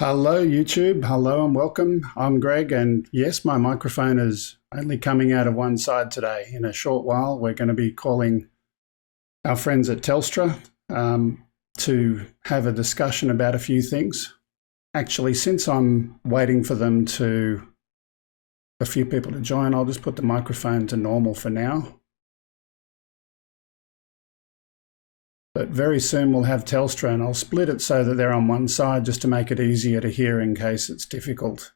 Hello, YouTube. Hello and welcome. I'm Greg, and yes, my microphone is only coming out of one side today. In a short while, we're going to be calling our friends at Telstra to have a discussion about a few things. Actually, since I'm waiting for a few people to join, I'll just put the microphone to normal for now. But very soon we'll have Telstra, and I'll split it so that they're on one side just to make it easier to hear in case it's difficult.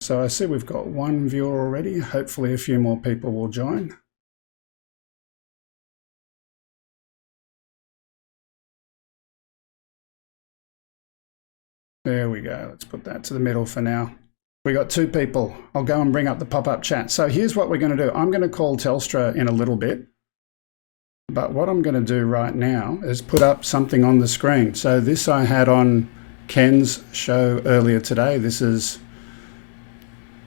So I see we've got one viewer already. Hopefully a few more people will join. There we go. Let's put that to the middle for now. We got two people. I'll go and bring up the pop-up chat. So here's what we're going to do. I'm going to call Telstra in a little bit. But what I'm going to do right now is put up something on the screen. So this I had on Ken's show earlier today. This is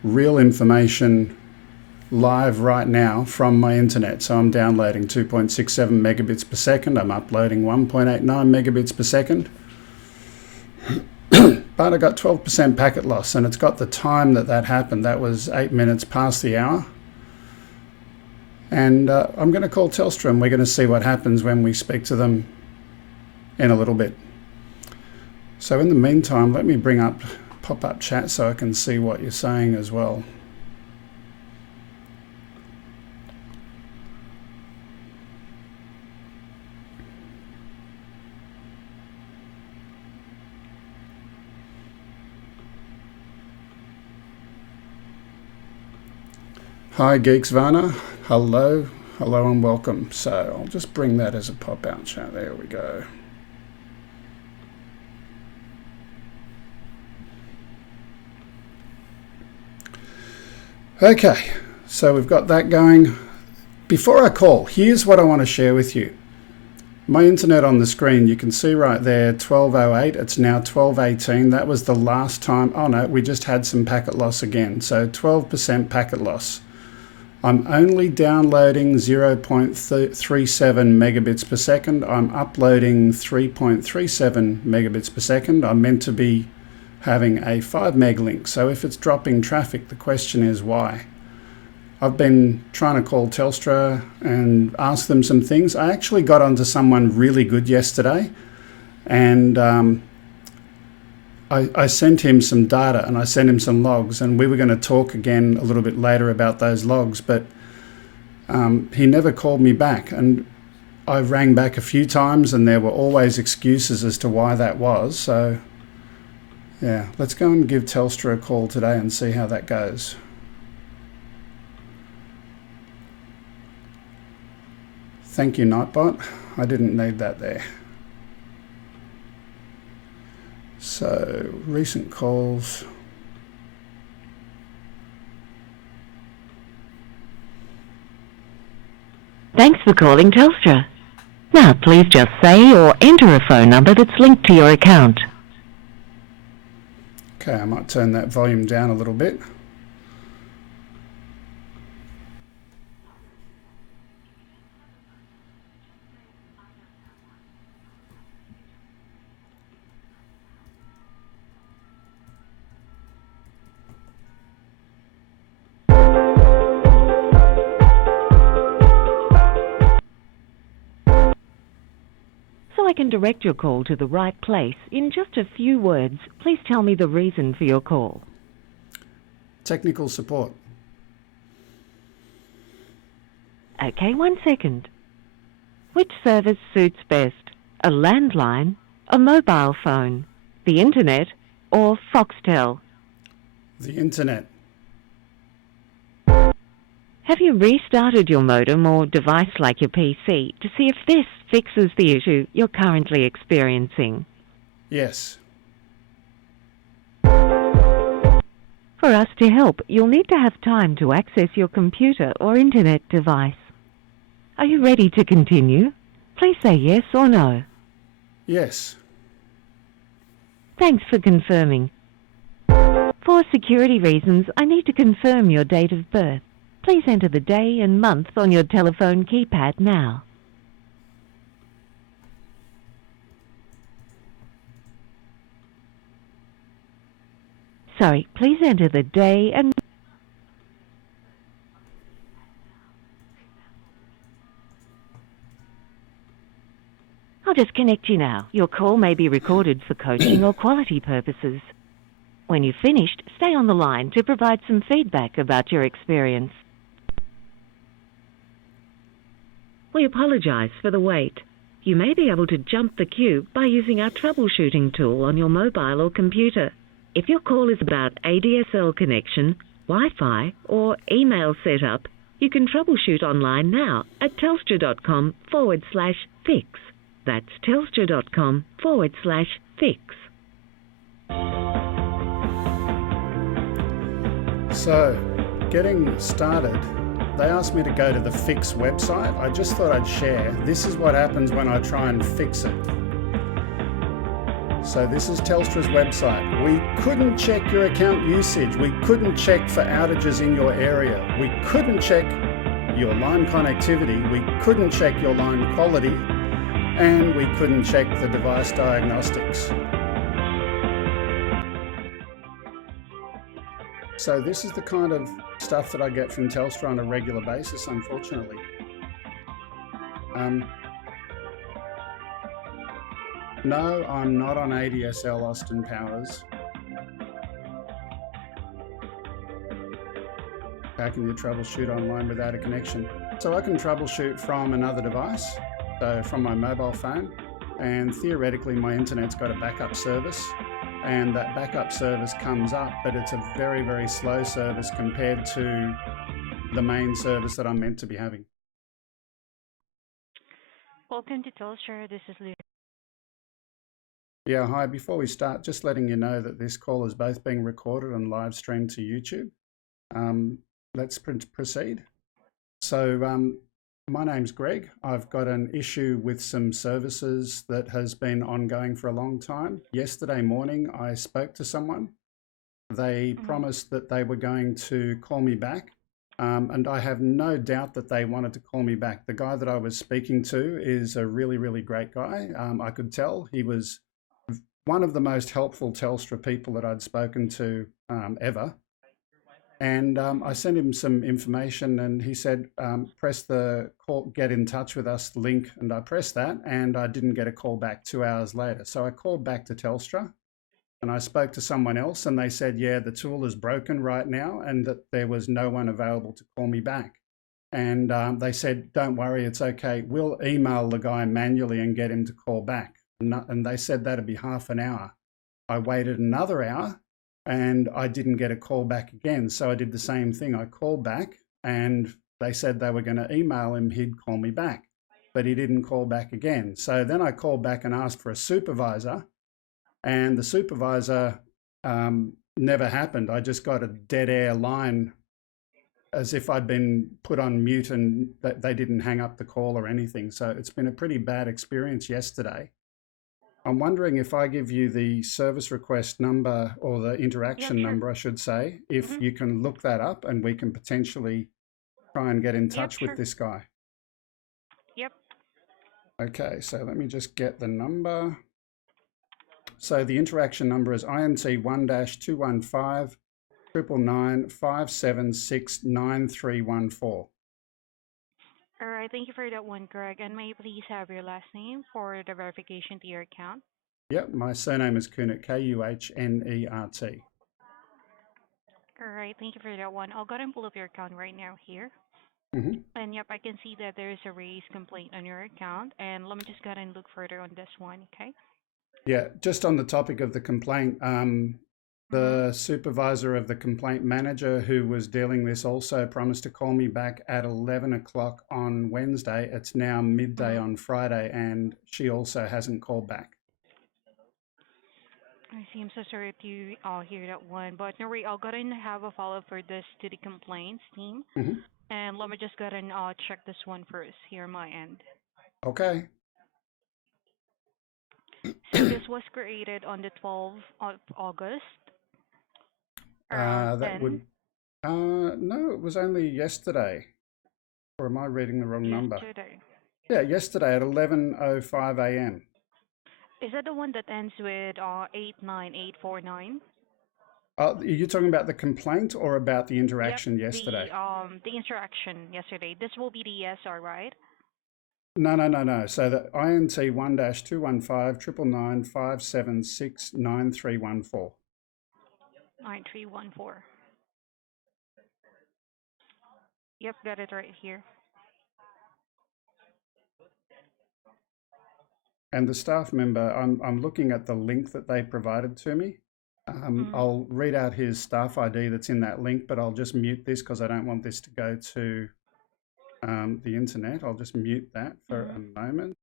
real information live right now from my internet. So I'm downloading 2.67 megabits per second. I'm uploading 1.89 megabits per second. But I got 12% packet loss, and it's got the time that happened. That was 8 minutes past the hour. And I'm going to call Telstra, and we're going to see what happens when we speak to them in a little bit. So in the meantime, let me bring up pop-up chat so I can see what you're saying as well. Hi, Geeks Varna. Hello and welcome. So I'll just bring that as a pop-out chat. There we go. Okay, so we've got that going. Before I call, here's what I want to share with you. My internet on the screen, you can see right there, 1208. It's now 1218. That was the last time. Oh no, we just had some packet loss again. So 12% packet loss. I'm only downloading 0.37 megabits per second. I'm uploading 3.37 megabits per second. I'm meant to be having a 5 meg link. So if it's dropping traffic, the question is why? I've been trying to call Telstra and ask them some things. I actually got onto someone really good yesterday, and I sent him some data and I sent him some logs, and we were going to talk again a little bit later about those logs, but he never called me back, and I rang back a few times and there were always excuses as to why that was. So yeah, let's go and give Telstra a call today and see how that goes. Thank you, Nightbot. I didn't need that there. So, recent calls. Thanks for calling Telstra. Now please just say or enter a phone number that's linked to your account. Okay, I might turn that volume down a little bit. So I can direct your call to the right place in just a few words, please tell me the reason for your call. Technical support. Okay, 1 second. Which service suits best? A landline, a mobile phone, the internet, or Foxtel? The internet. Have you restarted your modem or device like your PC to see if this fixes the issue you're currently experiencing? Yes. For us to help, you'll need to have time to access your computer or internet device. Are you ready to continue? Please say yes or no. Yes. Thanks for confirming. For security reasons, I need to confirm your date of birth. Please enter the day and month on your telephone keypad now. Sorry, please enter the day and... I'll just connect you now. Your call may be recorded for coaching or quality purposes. When you've finished, stay on the line to provide some feedback about your experience. We apologise for the wait. You may be able to jump the queue by using our troubleshooting tool on your mobile or computer. If your call is about ADSL connection, Wi-Fi or email setup, you can troubleshoot online now at telstra.com/fix. That's telstra.com/fix. So, getting started, they asked me to go to the Fix website. I just thought I'd share. This is what happens when I try and fix it. So this is Telstra's website. We couldn't check your account usage. We couldn't check for outages in your area. We couldn't check your line connectivity. We couldn't check your line quality. And we couldn't check the device diagnostics. So this is the kind of stuff that I get from Telstra on a regular basis, unfortunately. No, I'm not on ADSL Austin Powers. How can you troubleshoot online without a connection? So I can troubleshoot from another device, so from my mobile phone, and theoretically my internet's got a backup service, and that backup service comes up, but it's a very, very slow service compared to the main service that I'm meant to be having. Welcome to Telstra. This is Lou. Yeah, hi. Before we start, just letting you know that this call is both being recorded and live streamed to YouTube. Let's proceed. So my name's Greg. I've got an issue with some services that has been ongoing for a long time. Yesterday morning, I spoke to someone. They promised that they were going to call me back. And I have no doubt that they wanted to call me back. The guy that I was speaking to is a really, really great guy. I could tell he was one of the most helpful Telstra people that I'd spoken to ever. And I sent him some information and he said, press the call, get in touch with us link. And I pressed that and I didn't get a call back 2 hours later. So I called back to Telstra and I spoke to someone else and they said, yeah, the tool is broken right now and that there was no one available to call me back. And they said, don't worry, it's okay. We'll email the guy manually and get him to call back. And they said that'd be half an hour. I waited another hour and I didn't get a call back again. So I did the same thing. I called back and they said they were going to email him, he'd call me back, but he didn't call back again. So then I called back and asked for a supervisor and the supervisor never happened. I just got a dead air line as if I'd been put on mute and they didn't hang up the call or anything. So it's been a pretty bad experience yesterday. I'm wondering if I give you the service request number or the interaction number, I should say, if you can look that up and we can potentially try and get in touch with this guy. Yep. Okay, so let me just get the number. So the interaction number is INT 1-215 999 576 9314. All right. Thank you for that one, Greg. And may you please have your last name for the verification to your account? Yep, my surname is Kuhnert, Kuhnert. All right. Thank you for that one. I'll go ahead and pull up your account right now here. And yep, I can see that there is a raised complaint on your account. And let me just go ahead and look further on this one, okay? Yeah, just on the topic of the complaint, the supervisor of the complaint manager who was dealing this also promised to call me back at 11 o'clock on Wednesday. It's now midday on Friday and she also hasn't called back. I see. I'm so sorry to hear that one. But no worry, I'll go ahead and have a follow-up for this to the complaints team. And let me just go ahead and check this one first here on my end. Okay. So this was created on the 12th of August. That would... no, it was only yesterday. Or am I reading the wrong number? Yesterday. Yeah, yesterday at 11:05 a.m. Is that the one that ends with 89849? Are you talking about the complaint or about the Yep, interaction yesterday? the interaction yesterday. This will be the ESR, right? No. So the INT 1-215-999-576-9314. 9314. Yep, got it right here. And the staff member, I'm looking at the link that they provided to me. I'll read out his staff ID that's in that link, but I'll just mute this because I don't want this to go to the internet. I'll just mute that for a moment.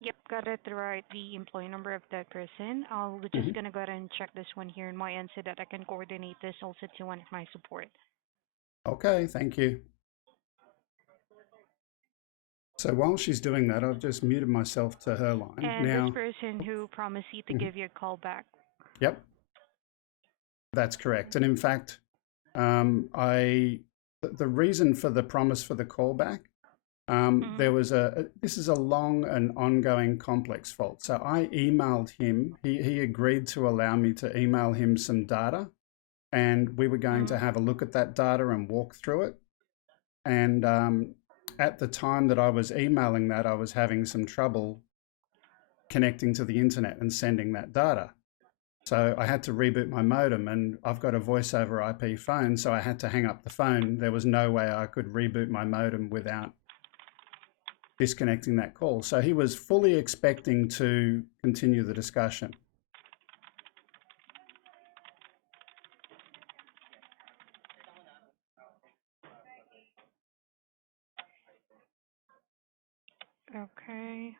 Yep, got it right. The employee number of that person. I'll just gonna go ahead and check this one here in my end so that I can coordinate this also to one of my support. Okay, thank you. So while she's doing that, I've just muted myself to her line. And now, this person who promised you to give you a call back. Yep, that's correct. And in fact, the reason for the promise for the callback, there was this is a long and ongoing complex fault. So I emailed him. He agreed to allow me to email him some data, and we were going to have a look at that data and walk through it. And at the time that I was emailing that, I was having some trouble connecting to the internet and sending that data. So I had to reboot my modem, and I've got a voice over IP phone, so I had to hang up the phone. There was no way I could reboot my modem without disconnecting that call. So he was fully expecting to continue the discussion. Okay.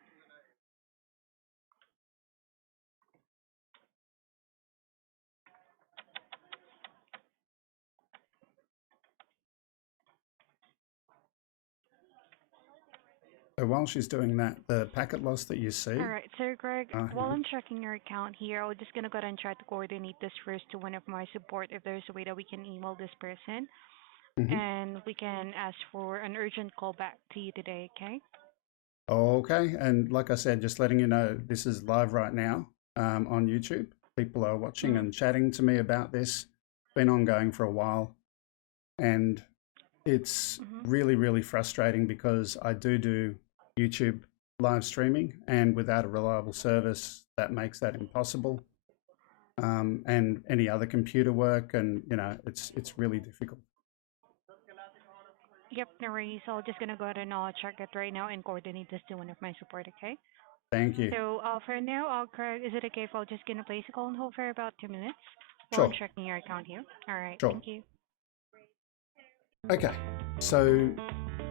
So while she's doing that, the packet loss that you see. All right, so Greg, while I'm checking your account here, I'm just gonna go ahead and try to coordinate this first to one of my support if there's a way that we can email this person, and we can ask for an urgent call back to you today, okay? Okay, and like I said, just letting you know, this is live right now on YouTube. People are watching and chatting to me about this. It's been ongoing for a while, and it's really, really frustrating because I do YouTube live streaming, and without a reliable service, that makes that impossible. And any other computer work, and it's really difficult. Yep, no worries. So I'm just gonna go ahead and check it right now and coordinate this to one of my support, okay? Thank you. So for now, Craig, is it okay if I'm just gonna place a call on hold for about 2 minutes while Sure. I'm checking your account here? All right, Sure. thank you. Okay, so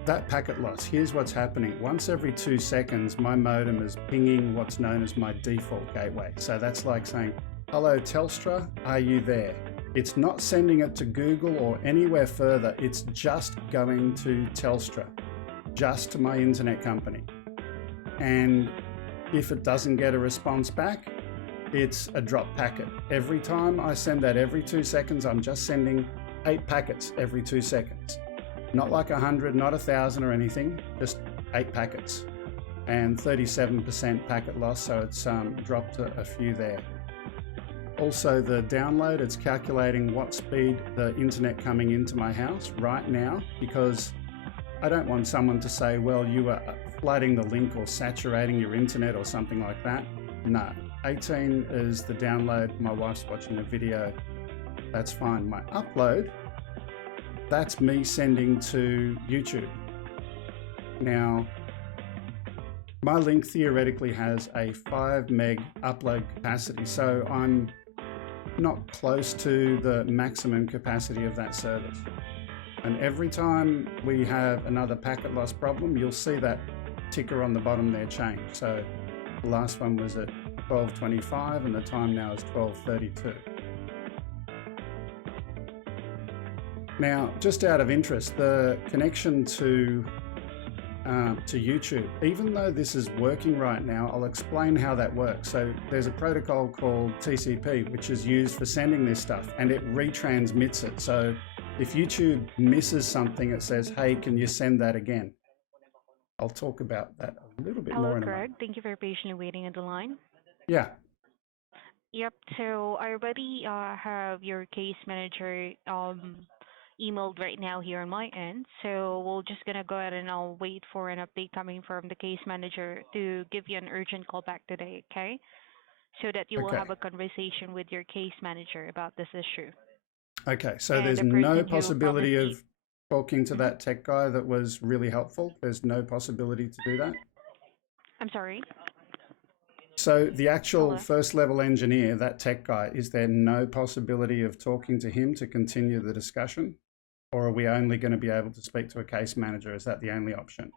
that packet loss, here's what's happening. Once every 2 seconds, my modem is pinging what's known as my default gateway. So that's like saying, hello Telstra, are you there? It's not sending it to Google or anywhere further. It's just going to Telstra, just to my internet company. And if it doesn't get a response back, it's a drop packet. Every time I send that every 2 seconds, I'm just sending 8 packets every 2 seconds. Not like 100, not 1,000 or anything, just 8 packets. And 37% packet loss, so it's dropped a few there. Also the download, it's calculating what speed the internet coming into my house right now, because I don't want someone to say, well, you are flooding the link or saturating your internet or something like that. No, 18 is the download. My wife's watching a video. That's fine. My upload, that's me sending to YouTube. Now, my link theoretically has a 5 meg upload capacity, so I'm not close to the maximum capacity of that service. And every time we have another packet loss problem, you'll see that ticker on the bottom there change. So the last one was at 12:25 and the time now is 12:32. Now, just out of interest, the connection to to YouTube. Even though this is working right now, I'll explain how that works. So there's a protocol called TCP, which is used for sending this stuff, and it retransmits it. So if YouTube misses something, it says, hey, can you send that again? I'll talk about that a little bit more in a moment. Greg. Thank you for patiently waiting on the line. Yeah. Yep. So I already have your case manager emailed right now here on my end. So we're just gonna go ahead and I'll wait for an update coming from the case manager to give you an urgent call back today, okay? So that you will have a conversation with your case manager about this issue. Okay, so there's no possibility of talking to that tech guy that was really helpful? There's no possibility to do that? I'm sorry? So the actual first level engineer, that tech guy, is there no possibility of talking to him to continue the discussion? Or are we only going to be able to speak to a case manager? Is that the only option?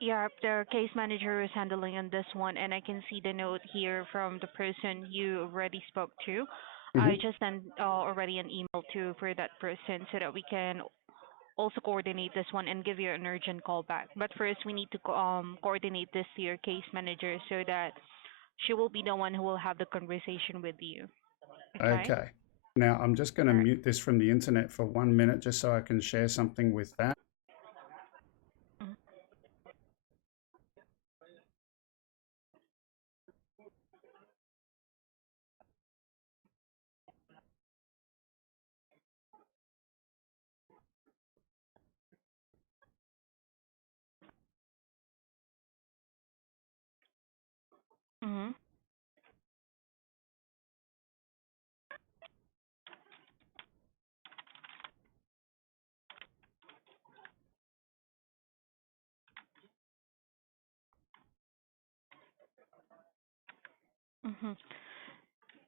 Yeah, the case manager is handling on this one, and I can see the note here from the person you already spoke to. I just sent already an email for that person so that we can also coordinate this one and give you an urgent call back. But first, we need to coordinate this to your case manager so that she will be the one who will have the conversation with you. Okay. Now, I'm just going to mute this from the internet for 1 minute just so I can share something with that.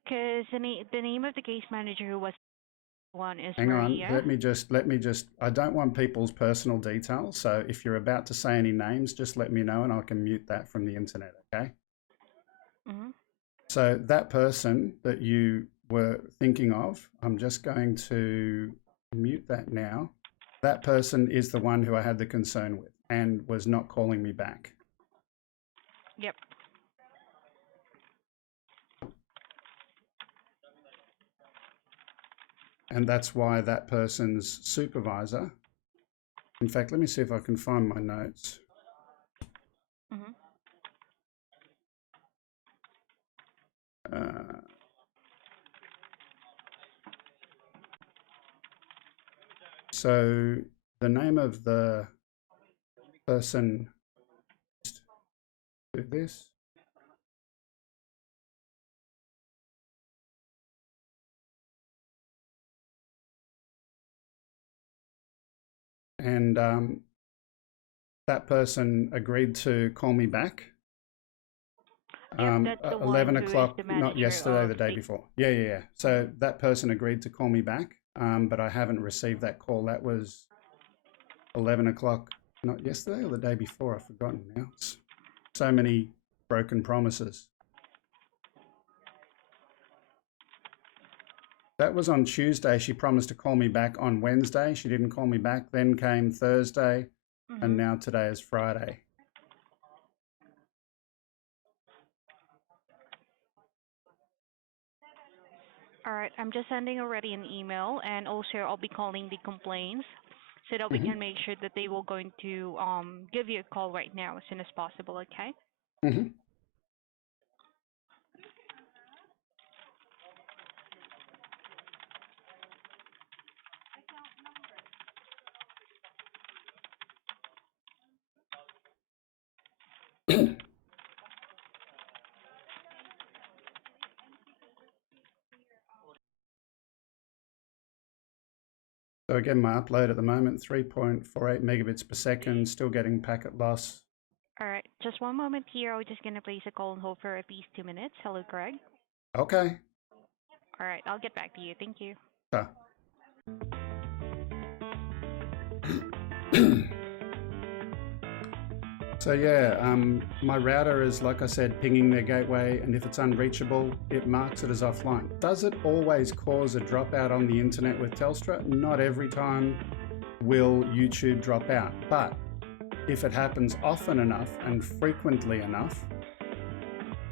Because the name of the case manager who was one is Hang Maria. on, let me just, I don't want people's personal details. So if you're about to say any names, just let me know and I can mute that from the internet, okay? So that person that you were thinking of, I'm just going to mute that now. That person is the one who I had the concern with and was not calling me back. Yep. And that's why that person's supervisor, in fact, let me see if I can find my notes. So the name of the person, do this. And that person agreed to call me back. 11 o'clock, not yesterday, the day before. Yeah. So that person agreed to call me back, but I haven't received that call. That was 11 o'clock, not yesterday or the day before. I've forgotten now. So many broken promises. That was on Tuesday. She promised to call me back on Wednesday. She didn't call me back. Then came Thursday, and now today is Friday. All right, I'm just sending already an email, and also I'll be calling the complaints so that we can make sure that they will going to give you a call right now as soon as possible, okay? So again, my upload at the moment, 3.48 megabits per second, still getting packet loss. All right, just one moment here. I'm just going to place a call on hold for at least 2 minutes. Hello, Greg. Okay. All right, I'll get back to you. Thank you. So yeah, my router is, like I said, pinging their gateway, and if it's unreachable, it marks it as offline. Does it always cause a dropout on the internet with Telstra? Not every time will YouTube drop out, but if it happens often enough and frequently enough,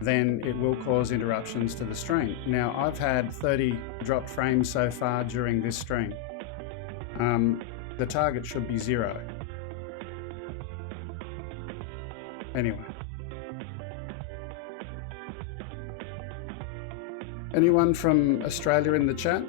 then it will cause interruptions to the stream. Now, I've had 30 dropped frames so far during this stream. The target should be 0. Anyway. Anyone from Australia in the chat?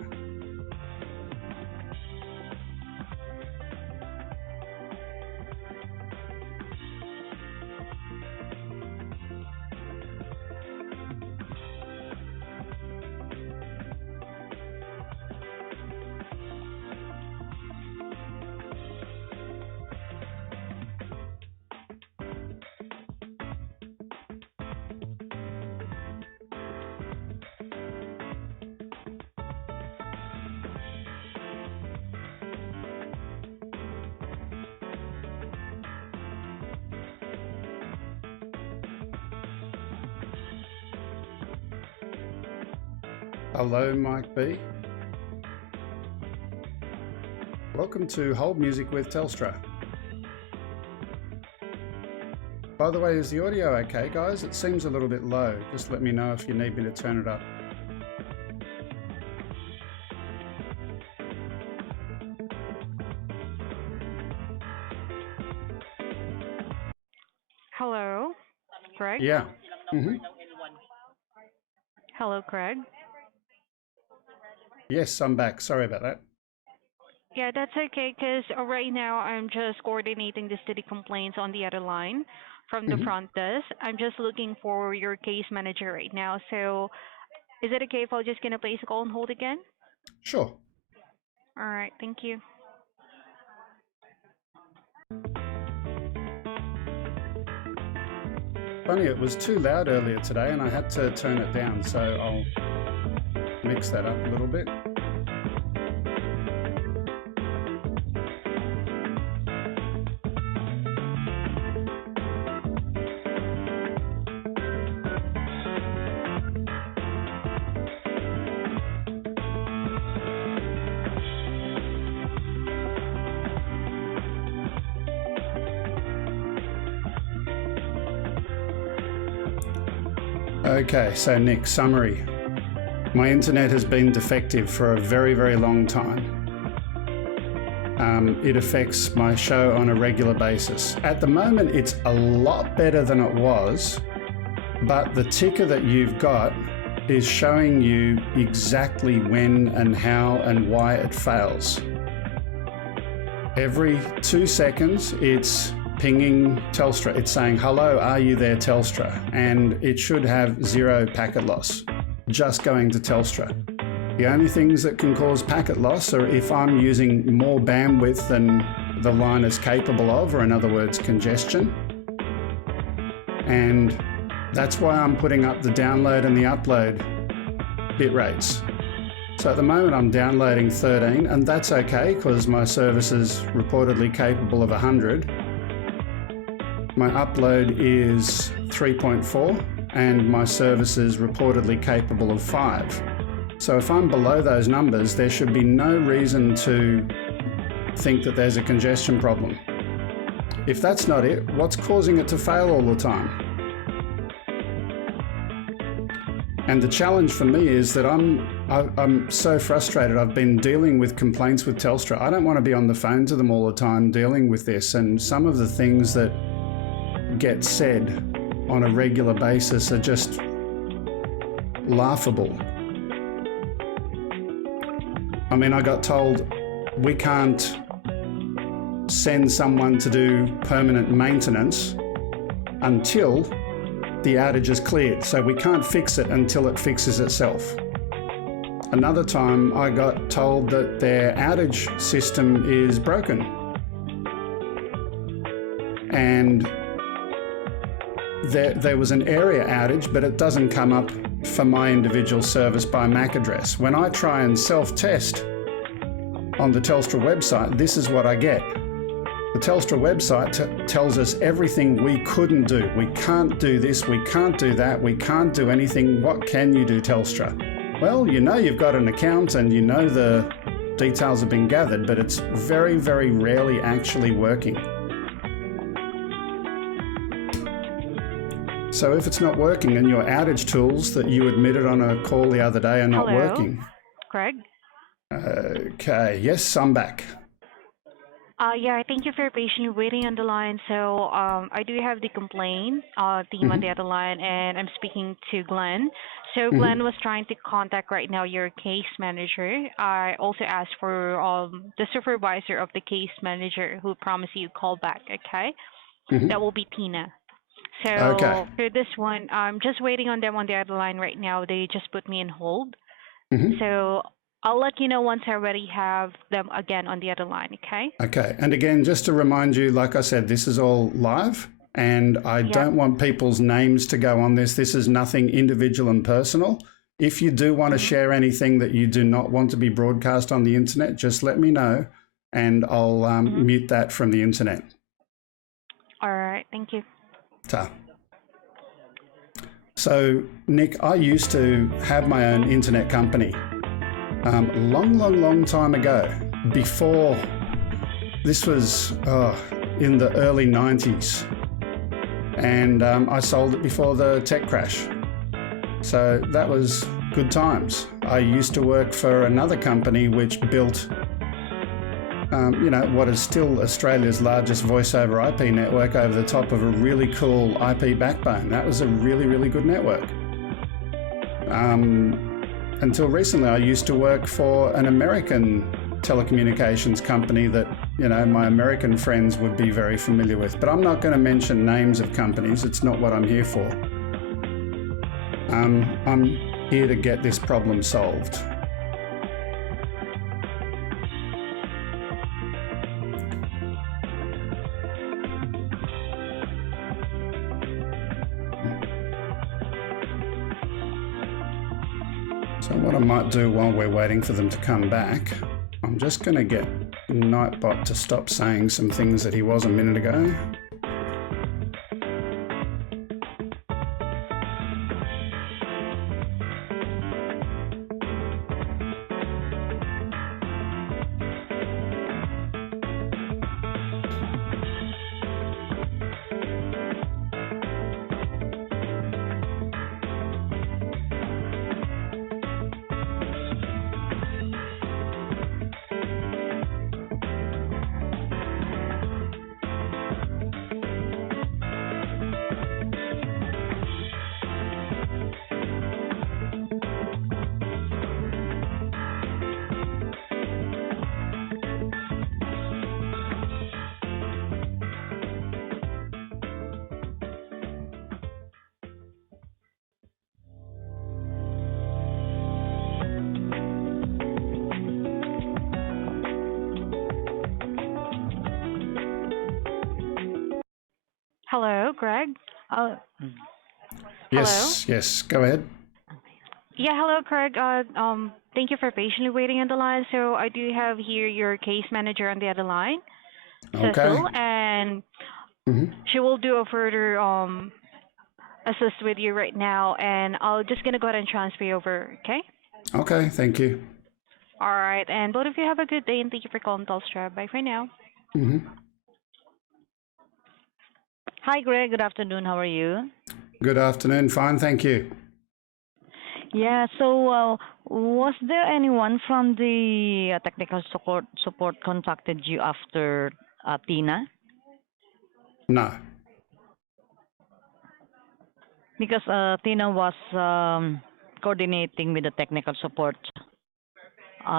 Hello, Mike B. Welcome to Hold Music with Telstra. By the way, is the audio okay, guys? It seems a little bit low. Just let me know if you need me to turn it up. Hello, Craig? Yeah. Hello, Craig? Yes, I'm back. Sorry about that. Yeah, that's okay, because right now I'm just coordinating the steady complaints on the other line from the front desk. I'm just looking for your case manager right now. So is it okay if I'm just going to place a call and hold again? Sure. All right, thank you. Funny, it was too loud earlier today and I had to turn it down, so I'll mix that up a little bit. Okay, so Nick, summary. My internet has been defective for a very, very long time. It affects my show on a regular basis. At the moment, it's a lot better than it was, but the ticker that you've got is showing you exactly when and how and why it fails. Every 2 seconds, it's pinging Telstra. It's saying, hello, are you there, Telstra? And it should have 0 packet loss, just going to Telstra. The only things that can cause packet loss are if I'm using more bandwidth than the line is capable of, or in other words, congestion. And that's why I'm putting up the download and the upload bit rates. So at the moment I'm downloading 13, and that's okay because my service is reportedly capable of 100. My upload is 3.4 and my service is reportedly capable of 5. So if I'm below those numbers, there should be no reason to think that there's a congestion problem. If that's not it, what's causing it to fail all the time? And the challenge for me is that I'm so frustrated. I've been dealing with complaints with Telstra. I don't want to be on the phone to them all the time dealing with this, and some of the things that get said on a regular basis are just laughable. I mean, I got told we can't send someone to do permanent maintenance until the outage is cleared, so we can't fix it until it fixes itself. Another time I got told that their outage system is broken, and there was an area outage, but it doesn't come up for my individual service by MAC address. When I try and self-test on the Telstra website, this is what I get. The Telstra website tells us everything we couldn't do. We can't do this, we can't do that, we can't do anything. What can you do, Telstra? Well, you know you've got an account and you know the details have been gathered, but it's very, very rarely actually working. So if it's not working, then your outage tools that you admitted on a call the other day are not Hello? working. Greg? Okay, yes, I'm back. Yeah, thank you for patiently waiting on the line. So, I do have the complaint team on the other line, and I'm speaking to Glenn. So, Glenn was trying to contact right now your case manager. I also asked for the supervisor of the case manager who promised you a call back, okay? That will be Tina. Okay. So, for this one, I'm just waiting on them on the other line right now. They just put me in hold. So, I'll let you know once I already have them again on the other line, okay? Okay, and again, just to remind you, like I said, this is all live, and I don't want people's names to go on this. This is nothing individual and personal. If you do want to share anything that you do not want to be broadcast on the internet, just let me know, and I'll mute that from the internet. All right, thank you. Ta. So, Nick, I used to have my own internet company. Long time ago, before this was in the early 90s, and I sold it before the tech crash. So that was good times. I used to work for another company which built, what is still Australia's largest voice over IP network over the top of a really cool IP backbone. That was a really, really good network. Until recently, I used to work for an American telecommunications company that, my American friends would be very familiar with. But I'm not going to mention names of companies. It's not what I'm here for. I'm here to get this problem solved. So what I might do while we're waiting for them to come back, I'm just going to get Nightbot to stop saying some things that he was a minute ago. Hello, Greg? Yes, go ahead. Yeah, hello, Craig. Thank you for patiently waiting on the line. So I do have here your case manager on the other line, Cecil, and she will do a further assist with you right now. And I'll just gonna go ahead and transfer you over, okay? Okay, thank you. All right, and both of you have a good day, and thank you for calling Telstra. Bye for now. Hi, Greg. Good afternoon. How are you? Good afternoon. Fine, thank you. Yeah. So, was there anyone from the technical support contacted you after Tina? No. Because Tina was coordinating with the technical support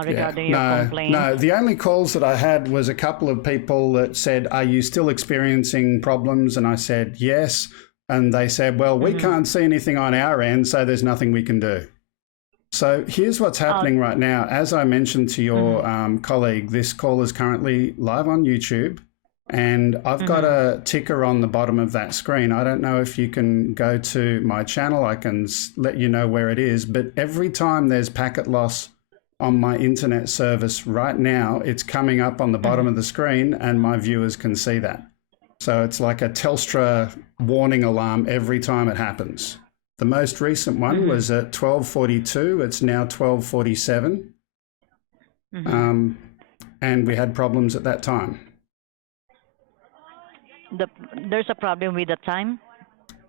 regarding your complaint. No, the only calls that I had was a couple of people that said, "Are you still experiencing problems?" And I said, "Yes." And they said, "Well, we can't see anything on our end, so there's nothing we can do." So here's what's happening right now. As I mentioned to your colleague, this call is currently live on YouTube, and I've got a ticker on the bottom of that screen. I don't know if you can go to my channel. I can let you know where it is, but every time there's packet loss on my internet service right now, it's coming up on the bottom of the screen, and my viewers can see that. So it's like a Telstra warning alarm every time it happens. The most recent one was at 12:42. It's now 12:47. And we had problems at that time. There's a problem with the time?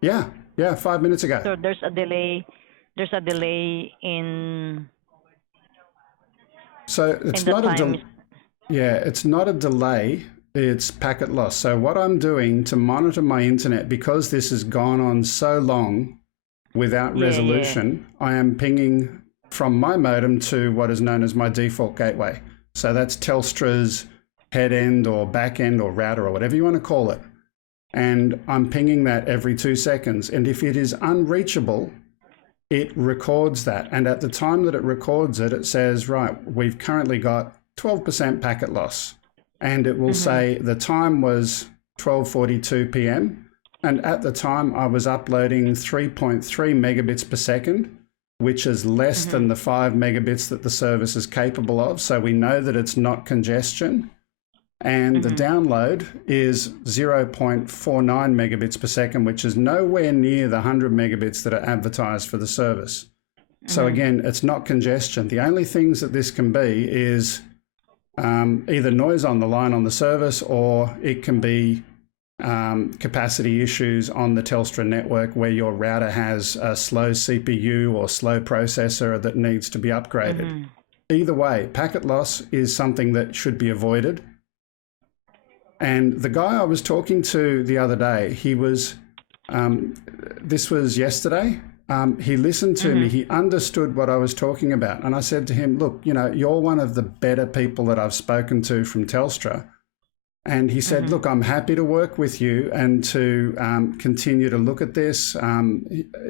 Yeah, yeah, 5 minutes ago. So there's a delay. There's a delay So in it's the not time. it's not a delay, it's packet loss. So what I'm doing to monitor my internet, because this has gone on so long without Yeah, yeah. resolution, I am pinging from my modem to what is known as my default gateway. So that's Telstra's head end or back end or router or whatever you want to call it. And I'm pinging that every 2 seconds. And if it is unreachable, it records that. And at the time that it records it, it says, right, we've currently got 12% packet loss. And it will say the time was 12:42 p.m. And at the time I was uploading 3.3 megabits per second, which is less than the 5 megabits that the service is capable of. So we know that it's not congestion. And the download is 0.49 megabits per second, which is nowhere near the 100 megabits that are advertised for the service. So again, it's not congestion. The only things that this can be is either noise on the line on the service, or it can be capacity issues on the Telstra network where your router has a slow CPU or slow processor that needs to be upgraded. Either way, packet loss is something that should be avoided. And the guy I was talking to the other day, he was, this was yesterday, he listened to me, he understood what I was talking about. And I said to him, look, you know, you're one of the better people that I've spoken to from Telstra. And he said, look, I'm happy to work with you and to continue to look at this.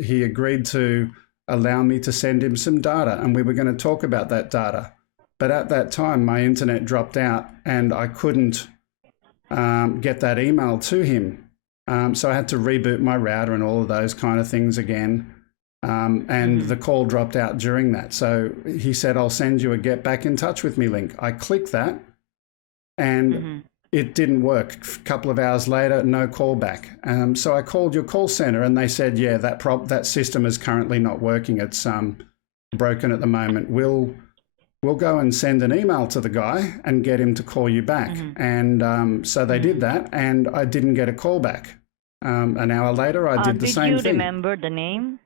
He agreed to allow me to send him some data, and we were going to talk about that data. But at that time, my internet dropped out and I couldn't get that email to him. So I had to reboot my router and all of those kind of things again. And the call dropped out during that. So he said, I'll send you a get back in touch with me link. I clicked that and it didn't work. A couple of hours later, no call back. So I called your call center and they said, yeah, that system is currently not working. It's broken at the moment. We'll go and send an email to the guy and get him to call you back. And so they did that, and I didn't get a call back. An hour later, I did the same thing. Did you remember the name?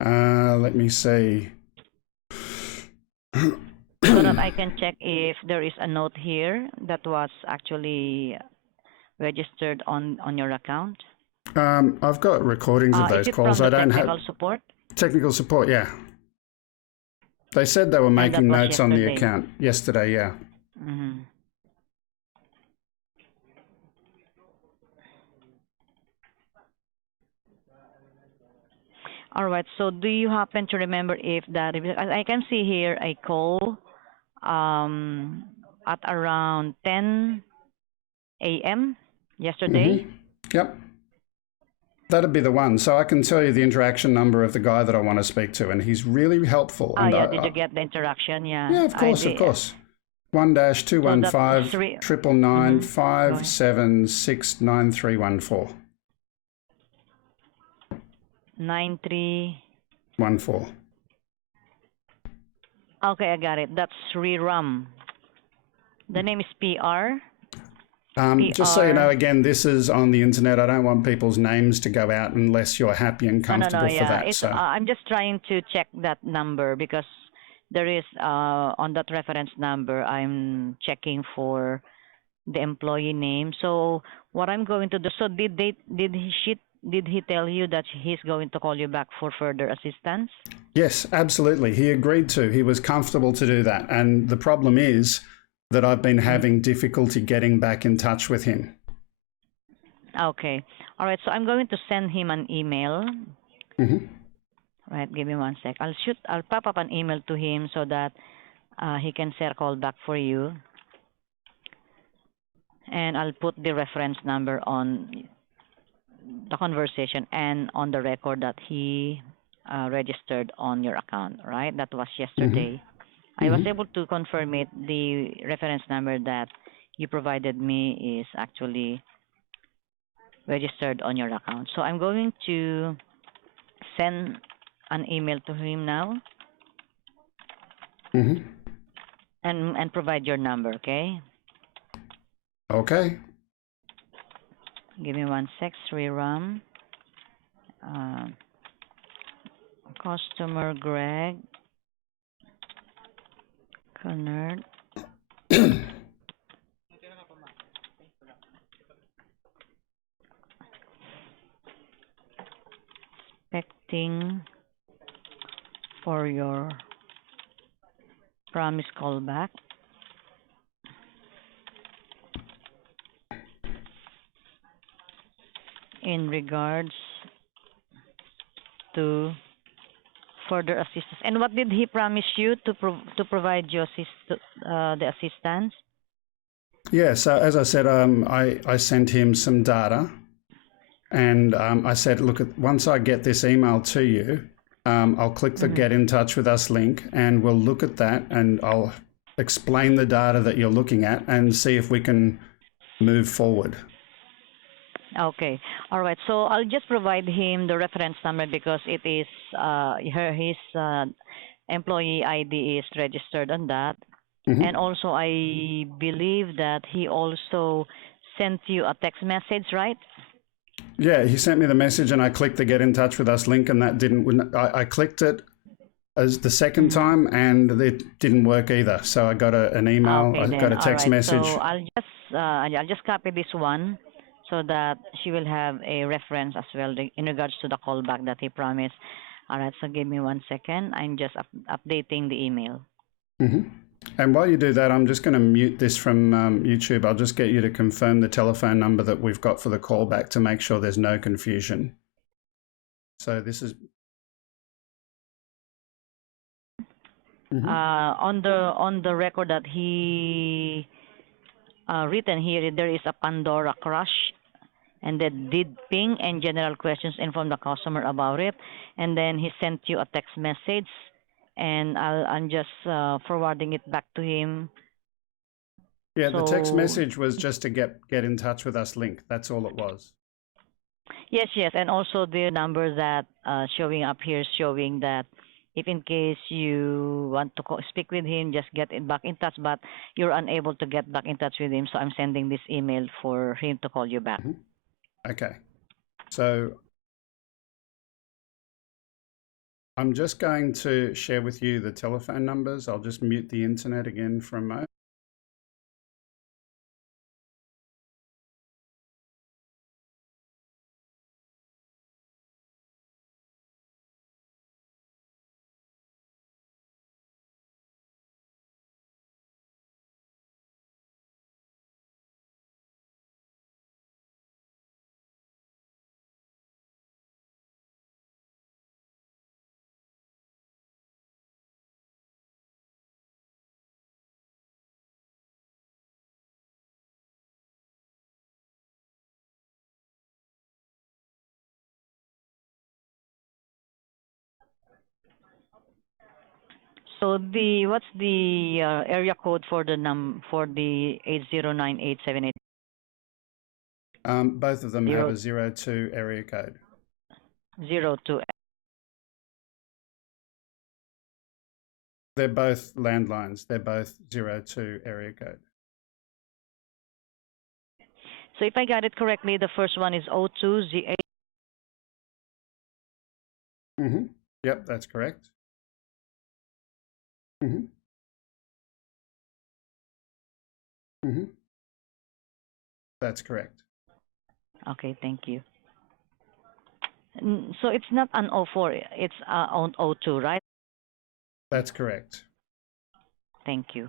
Let me see. So that I can check if there is a note here that was actually registered on your account. I've got recordings of those calls. I don't have technical support. Technical support. Yeah. They said they were making notes on the account yesterday, yeah. All right. So do you happen to remember if that, I can see here a call at around 10 a.m. yesterday? Yep. That'd be the one. So I can tell you the interaction number of the guy that I want to speak to, and he's really helpful. Oh, and yeah. Did you get the interaction? Yeah. Yeah, of course, of course. 1-215 999 5769314. 9314. Okay, I got it. That's Sriram. The name is PR. Just so you know, again, this is on the internet. I don't want people's names to go out unless you're happy and comfortable for that. So I'm just trying to check that number because there is on that reference number, I'm checking for the employee name. So what I'm going to do, so did he tell you that he's going to call you back for further assistance? Yes, absolutely. He agreed to. He was comfortable to do that. And the problem is that I've been having difficulty getting back in touch with him. Okay. All right. So I'm going to send him an email. Right. Give me 1 sec. I'll pop up an email to him so that he can set a call back for you. And I'll put the reference number on the conversation and on the record that he registered on your account, right? That was yesterday. I was able to confirm it. The reference number that you provided me is actually registered on your account. So I'm going to send an email to him now and provide your number, okay? Okay. Give me 1 sec, Sriram. Customer Greg Connard expecting for your promise callback in regards to further assistance. And what did he promise you to provide you the assistance? Yeah, so as I said, I sent him some data, and I said, look, once I get this email to you, I'll click the Get in Touch with Us link, and we'll look at that, and I'll explain the data that you're looking at and see if we can move forward. Okay. All right. So I'll just provide him the reference number because it is his employee ID is registered on that. And also I believe that he also sent you a text message, right? Yeah, he sent me the message and I clicked the Get in Touch with Us link, and that didn't, I clicked it as the second time and it didn't work either. So I got an email, Okay, I then. got a All text right. message. So I'll just copy this one so that she will have a reference as well in regards to the callback that he promised. All right. So give me 1 second. I'm just updating the email. And while you do that, I'm just going to mute this from YouTube. I'll just get you to confirm the telephone number that we've got for the callback to make sure there's no confusion. So this is... On the record that he written here, there is a Pandora crush, and that did ping and general questions inform the customer about it, and then he sent you a text message, and I'm just forwarding it back to him. Yeah, the text message was just to get in touch with us link. That's all it was. Yes, and also the number that showing up here showing that if in case you want to speak with him, just get back in touch, but you're unable to get back in touch with him, so I'm sending this email for him to call you back. Okay. So I'm just going to share with you the telephone numbers. I'll just mute the internet again for a moment. So what's the area code for the 8098780? Both of them have a 02 area code. 02. They're both landlines. They're both 02 area code. So if I got it correctly, the first one is 02Z8. Yep, that's correct. That's correct. Okay, thank you. So it's not an 04, it's on 02, right? That's correct. Thank you.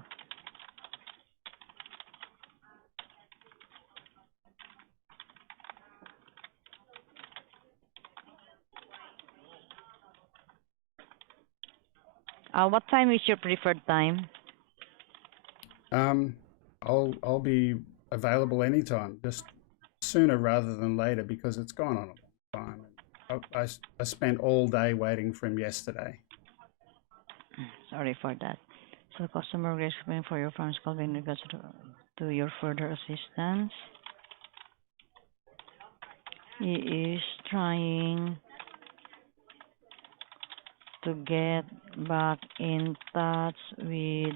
What time is your preferred time? I'll be available anytime, just sooner rather than later, because it's gone on a long time. I spent all day waiting for him yesterday. Sorry for that. So customer requesting for your firm's call in regards to your further assistance. He is trying to get back in touch with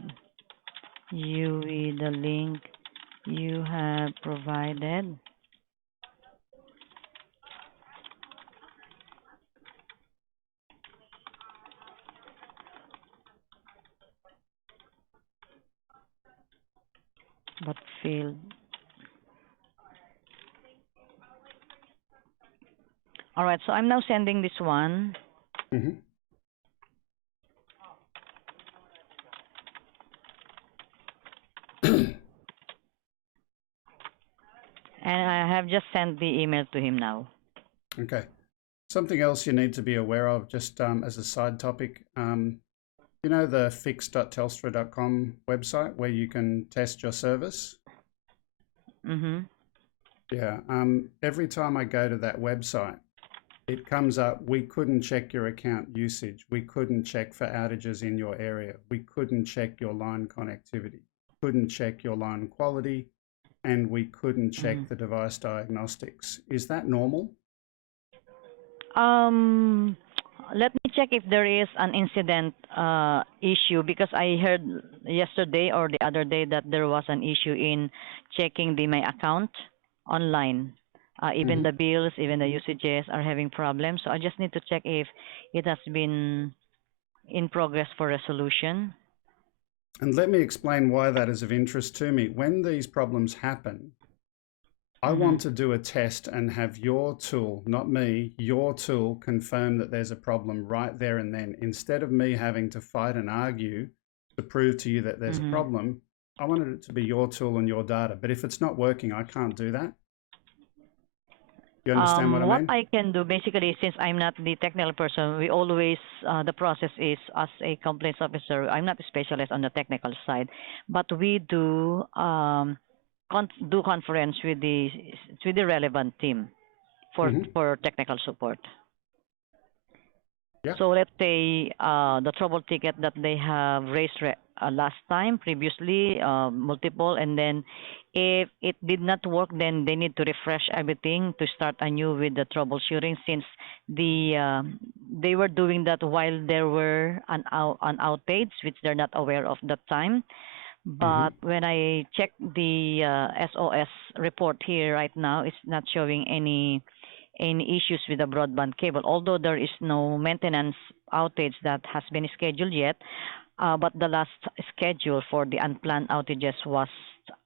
you with the link you have provided. But failed. All right, so I'm now sending this one. Mm-hmm. And I have just sent the email to him now. Okay. Something else you need to be aware of, just as a side topic, you know the fix.telstra.com website where you can test your service? Mm-hmm. Yeah. Every time I go to that website, it comes up, we couldn't check your account usage. We couldn't check for outages in your area. We couldn't check your line connectivity. Couldn't check your line quality. And we couldn't check the device diagnostics. Is that normal? Let me check if there is an incident issue, because I heard yesterday or the other day that there was an issue in checking my account online. Even the bills, even the usages are having problems. So I just need to check if it has been in progress for resolution. And let me explain why that is of interest to me. When these problems happen, I want to do a test and have your tool, not me, your tool confirm that there's a problem right there and then. Instead of me having to fight and argue to prove to you that there's a problem, I wanted it to be your tool and your data. But if it's not working, I can't do that. You understand what I mean? What I can do, basically, since I'm not the technical person, we always, the process is, as a complaints officer, I'm not a specialist on the technical side, but we do do conference with the relevant team for technical support. Yeah. So let's say the trouble ticket that they have raised last time, previously, multiple, and then if it did not work, then they need to refresh everything to start anew with the troubleshooting, since they were doing that while there were an outage, which they're not aware of that time. But when I check the SOS report here right now, it's not showing any issues with the broadband cable, although there is no maintenance outage that has been scheduled yet. But the last schedule for the unplanned outages was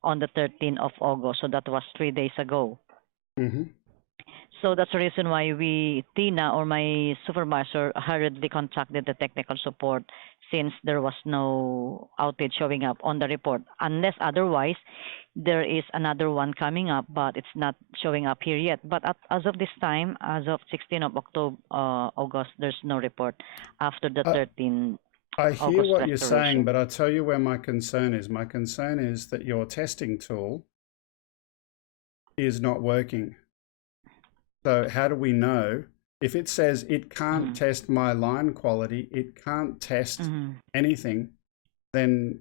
on the 13th of August, so that was 3 days ago. So that's the reason why Tina, or my supervisor, hurriedly contacted the technical support, since there was no outage showing up on the report. Unless otherwise, there is another one coming up, but it's not showing up here yet. But as of this time, as of 16th of October, August, there's no report after the 13th. I hear August what you're saying, restoration. but I'll tell you where my concern is. My concern is that your testing tool is not working. So how do we know? If it says it can't test my line quality, it can't test anything, then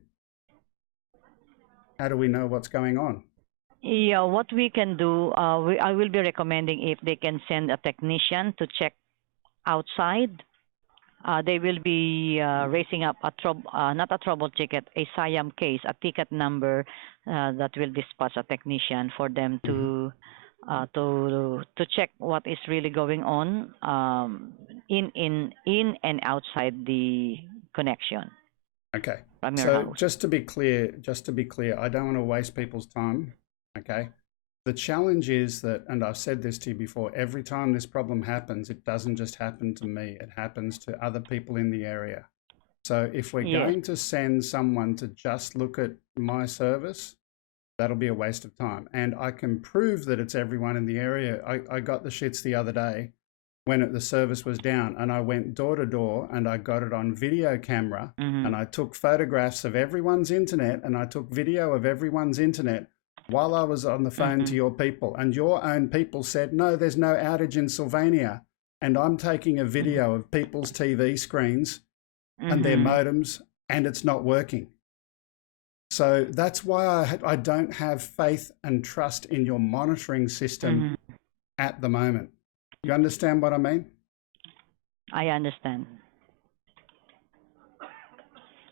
how do we know what's going on? Yeah, what we can do, I will be recommending if they can send a technician to check outside. They will be raising up not a trouble ticket, a SIAM case, a ticket number that will dispatch a technician for them to check what is really going on in and outside the connection. Okay. From your So house. just to be clear, I don't want to waste people's time. Okay. The challenge is that, and I've said this to you before, every time this problem happens, it doesn't just happen to me, it happens to other people in the area. So if we're going to send someone to just look at my service, that'll be a waste of time. And I can prove that it's everyone in the area. I got the shits the other day when the service was down, and I went door to door and I got it on video camera, and I took photographs of everyone's internet, and I took video of everyone's internet while I was on the phone to your people. And your own people said, no, there's no outage in Sylvania. And I'm taking a video of people's TV screens and their modems, and it's not working. So that's why I don't have faith and trust in your monitoring system at the moment. You understand what I mean? I understand.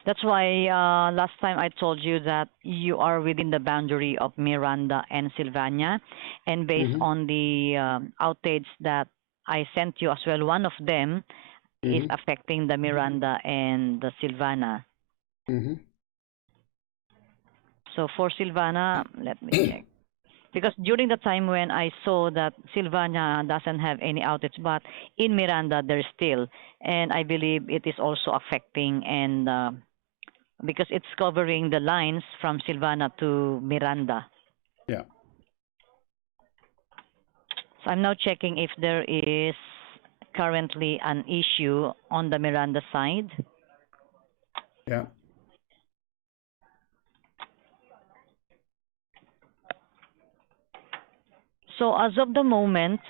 That's why last time I told you that you are within the boundary of Miranda and Sylvania, and based on the outage that I sent you as well, one of them is affecting the Miranda and the Sylvana. So for Silvana, let me check. Because during the time when I saw that Silvana doesn't have any outage, but in Miranda there is still, and I believe it is also affecting and because it's covering the lines from Silvana to Miranda. Yeah. So I'm now checking if there is currently an issue on the Miranda side. Yeah. So as of the moment,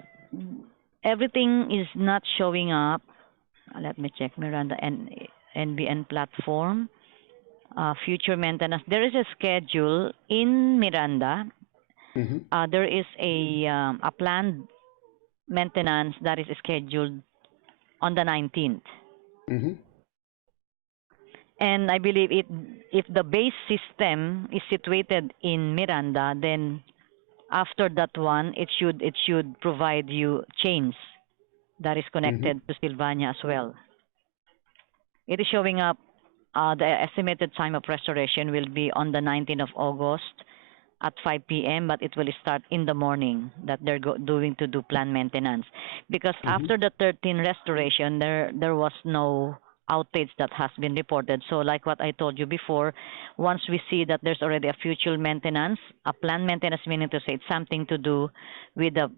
everything is not showing up. Let me check Miranda and NBN platform. Future maintenance. There is a schedule in Miranda. Mm-hmm. There is a planned maintenance that is scheduled on the 19th. Mm-hmm. And I believe it if the base system is situated in Miranda, then after that one, it should provide you chains that is Mm-hmm. connected to Sylvania as well. It is showing up. The estimated time of restoration will be on the 19th of August at 5 p.m., but it will start in the morning that they're doing to do plant maintenance. Because Mm-hmm. after the 13 restoration, there was no outage that has been reported. So like what I told you before, once we see that there's already a future maintenance, a plant maintenance meaning to say it's something to do with the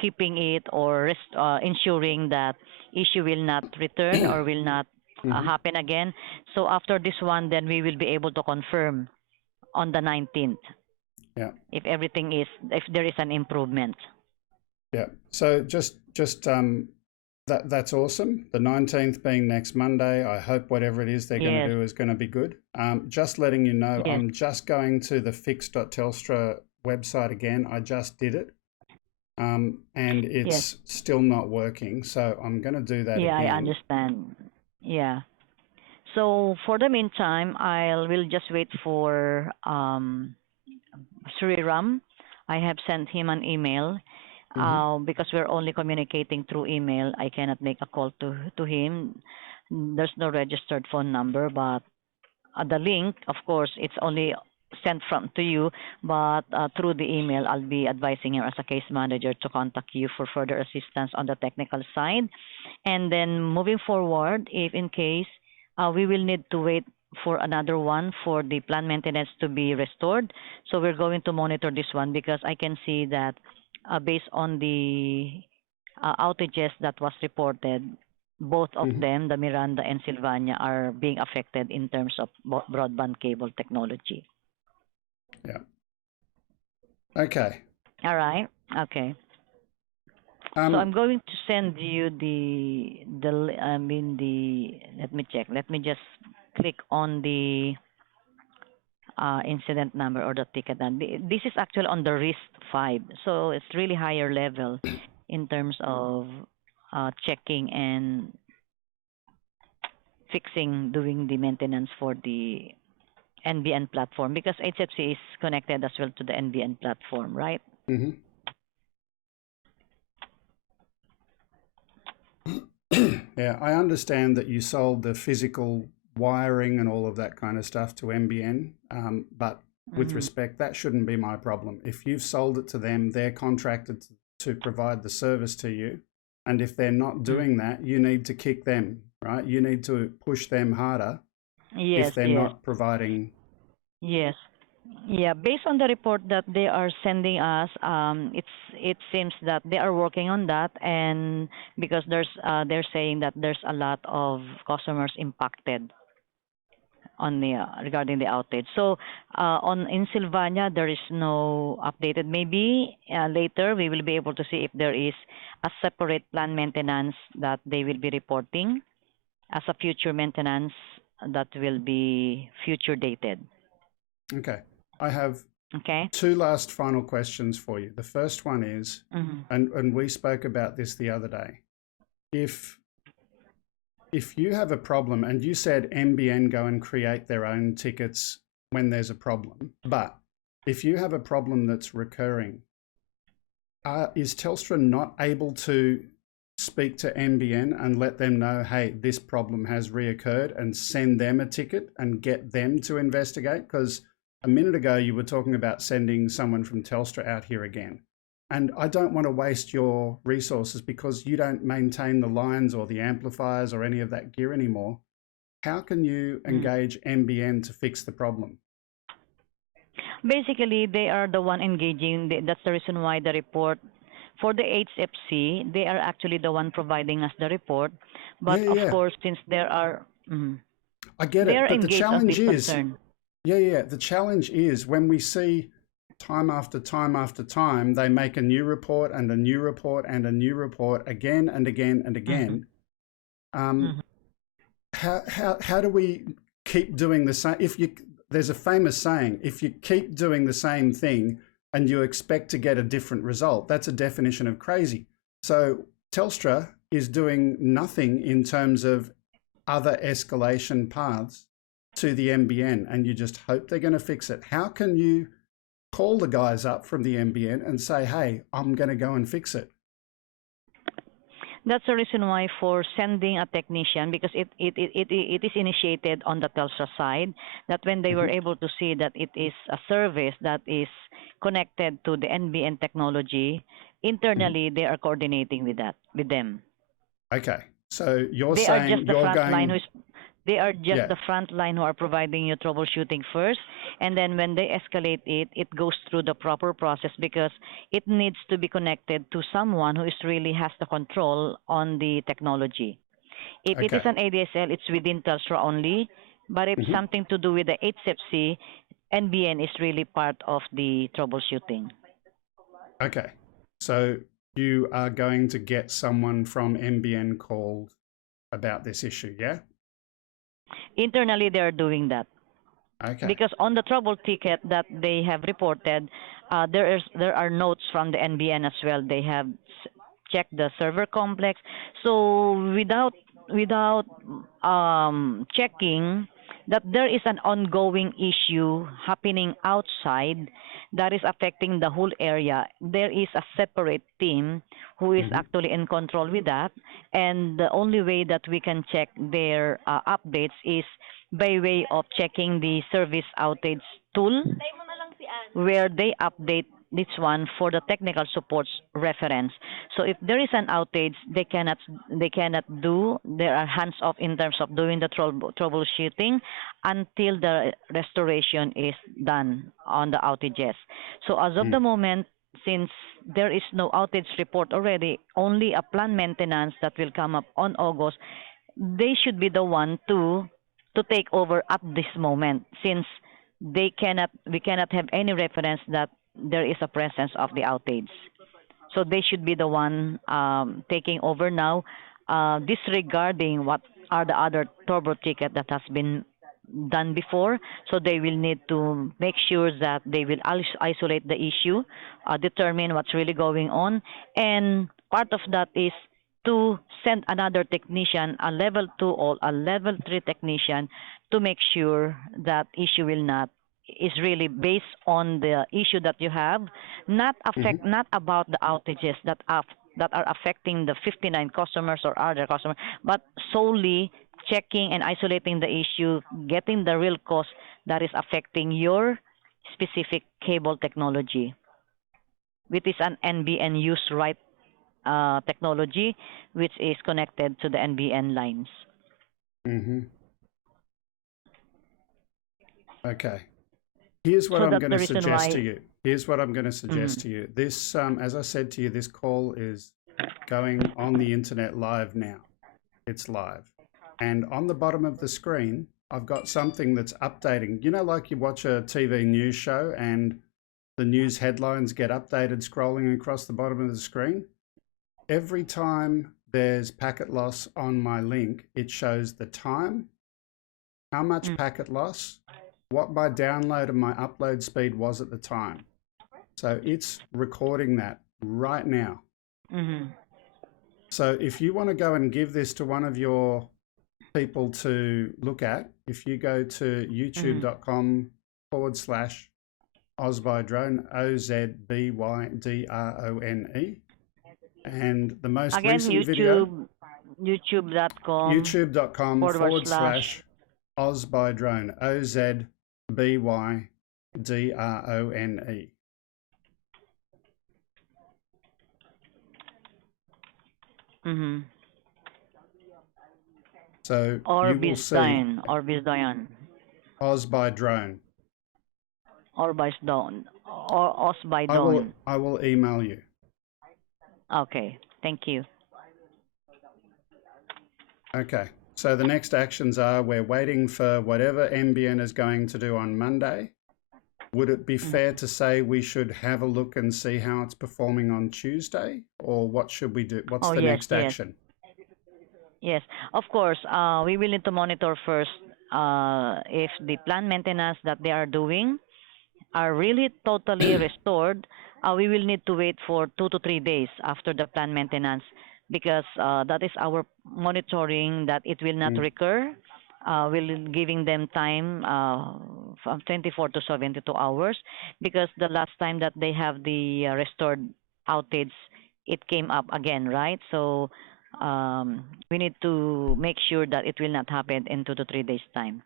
keeping it or ensuring that issue will not return or will not Mm-hmm. happen again. So after this one, then we will be able to confirm on the 19th Yeah. if there is an improvement. Yeah. So that's awesome. The 19th being next Monday. I hope whatever it is they're going to Yes, do is going to be good. Just letting you know, yes, I'm just going to the fix.telstra website again. I just did it. And yes. it's still not working. So I'm going to do that Yeah, I again. understand. Yeah. So for the meantime, will just wait for Sriram. I have sent him an email. Mm-hmm. Because we're only communicating through email, I cannot make a call to him. There's no registered phone number, but the link, of course, it's only sent from to you, but through the email, I'll be advising him as a case manager to contact you for further assistance on the technical side. And then moving forward, if in case we will need to wait for another one for the plant maintenance to be restored, so we're going to monitor this one because I can see that based on the outages that was reported, both of Mm-hmm. them, the Miranda and Sylvania, are being affected in terms of broadband cable technology. Yeah. Okay. All right. Okay. So I'm going to send you the let me check. Let me just click on the incident number or the ticket. And this is actually on the risk 5. So it's really higher level in terms of checking and fixing, doing the maintenance for the NBN platform because HFC is connected as well to the NBN platform, right? Mm-hmm. Yeah, I understand that you sold the physical wiring and all of that kind of stuff to NBN, but with Mm-hmm. respect, that shouldn't be my problem. If you've sold it to them, they're contracted to provide the service to you. And if they're not doing that, you need to kick them, right? You need to push them harder Yes, if they're yes, not providing. yes. Yeah, based on the report that they are sending us, it seems that they are working on that, and because they're saying that there's a lot of customers impacted on the regarding the outage. So on in Sylvania, there is no updated. Maybe later we will be able to see if there is a separate plan maintenance that they will be reporting as a future maintenance that will be future dated. Okay. I have Okay. two last final questions for you. The first one is, Mm-hmm. and we spoke about this the other day. If you have a problem, and you said NBN go and create their own tickets when there's a problem, but if you have a problem that's recurring, is Telstra not able to speak to NBN and let them know, hey, this problem has reoccurred, and send them a ticket and get them to investigate? Because a minute ago you were talking about sending someone from Telstra out here again. And I don't want to waste your resources because you don't maintain the lines or the amplifiers or any of that gear anymore. How can you engage NBN to fix the problem? Basically, they are the one engaging. That's the reason why the report for the HFC, they are actually the one providing us the report. But of Yeah. course, since there are, I get they it, are but the engaged on challenge this is, concern. the challenge is when we see time after time after time, they make a new report and a new report and a new report again and again and again. How do we keep doing the same? There's a famous saying, if you keep doing the same thing and you expect to get a different result, that's a definition of crazy. So Telstra is doing nothing in terms of other escalation paths to the NBN, and you just hope they're going to fix it. How can you call the guys up from the NBN and say, hey, I'm going to go and fix it? That's the reason why for sending a technician, because it is initiated on the Telstra side, that when they were able to see that it is a service that is connected to the NBN technology, internally they are coordinating with them. Okay, so you're They saying are just the you're front line going... They are just the front line who are providing you troubleshooting first, and then when they escalate it, it goes through the proper process because it needs to be connected to someone who is really has the control on the technology. If it is an ADSL, it's within Telstra only, but if something to do with the HFC, NBN is really part of the troubleshooting. Okay, so you are going to get someone from NBN called about this issue, yeah? Internally, they are doing that. Okay. Because on the trouble ticket that they have reported, there are notes from the NBN as well. They have checked the server complex. So without checking that there is an ongoing issue happening outside that is affecting the whole area, there is a separate team who is actually in control with that. And the only way that we can check their updates is by way of checking the service outage tool where they update this one for the technical supports reference. So if there is an outage, they cannot do. They are hands off in terms of doing the troubleshooting until the restoration is done on the outages. So as of the moment, since there is no outage report already, only a planned maintenance that will come up on August, they should be the one to take over at this moment, since we cannot have any reference that there is a presence of the outage. So they should be the one taking over now, disregarding what are the other turbo ticket that has been done before. So they will need to make sure that they will isolate the issue, determine what's really going on, and part of that is to send another technician, a level 2 or a level 3 technician, to make sure that issue will not is really based on the issue that you have, not about the outages that are affecting the 59 customers or other customers, but solely checking and isolating the issue, getting the real cause that is affecting your specific cable technology, which is an NBN use right technology, which is connected to the NBN lines. Okay. Here's what I'm going to suggest to you. Here's what I'm going to suggest to you. This, as I said to you, this call is going on the internet live now. It's live. And on the bottom of the screen, I've got something that's updating. You know, like you watch a TV news show and the news headlines get updated scrolling across the bottom of the screen? Every time there's packet loss on my link, it shows the time, how much packet loss, what my download and my upload speed was at the time. So it's recording that right now. So if you want to go and give this to one of your people to look at, if you go to youtube.com/OzByDrone, OZBYDRONE, and the most recent video, youtube.com/OzByDrone, OZBYDRONE. DRONE. Mm-hmm. So you will see Orbisdine, Orbisdian, Oz by drone. Orbisdon, or Osbidon. I will email you. Okay, thank you. Okay. So the next actions are we're waiting for whatever NBN is going to do on Monday. Would it be fair to say we should have a look and see how it's performing on Tuesday? Or what should we do? What's Oh, the yes, next yes, action? yes. Of course, we will need to monitor first if the plant maintenance that they are doing are really totally restored. We will need to wait for 2 to 3 days after the plant maintenance because that is our monitoring that it will not Mm. recur. We'll giving them time from 24 to 72 hours because the last time that they have the restored outage, it came up again, right? So we need to make sure that it will not happen in 2 to 3 days time.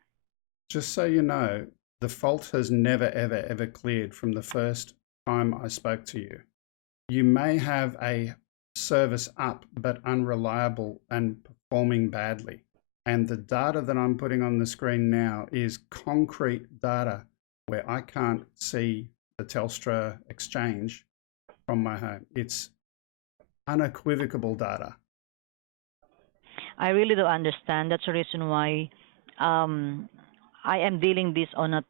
Just so you know, the fault has never, ever, ever cleared from the first time I spoke to you. You may have a service up, but unreliable and performing badly. And the data that I'm putting on the screen now is concrete data where I can't see the Telstra exchange from my home. It's unequivocal data. I really do understand. That's the reason why um, I am dealing this on on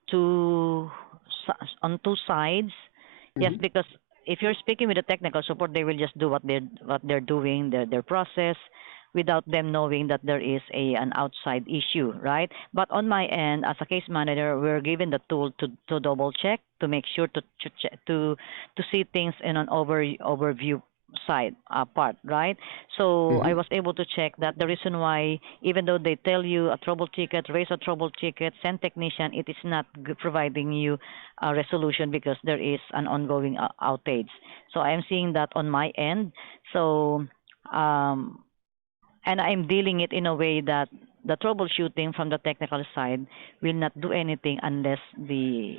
two sides. Yes, Mm-hmm. because if you're speaking with the technical support, they will just do what they're doing, their process, without them knowing that there is an outside issue, right? But on my end, as a case manager, we're given the tool to double check to make sure to see things in an overview side part, right? So I Mm-hmm. was able to check that the reason why, even though they tell you a trouble ticket, raise a trouble ticket, send technician, it is not providing you a resolution because there is an ongoing outage. So I am seeing that on my end. So um, and I'm dealing it in a way that the troubleshooting from the technical side will not do anything unless the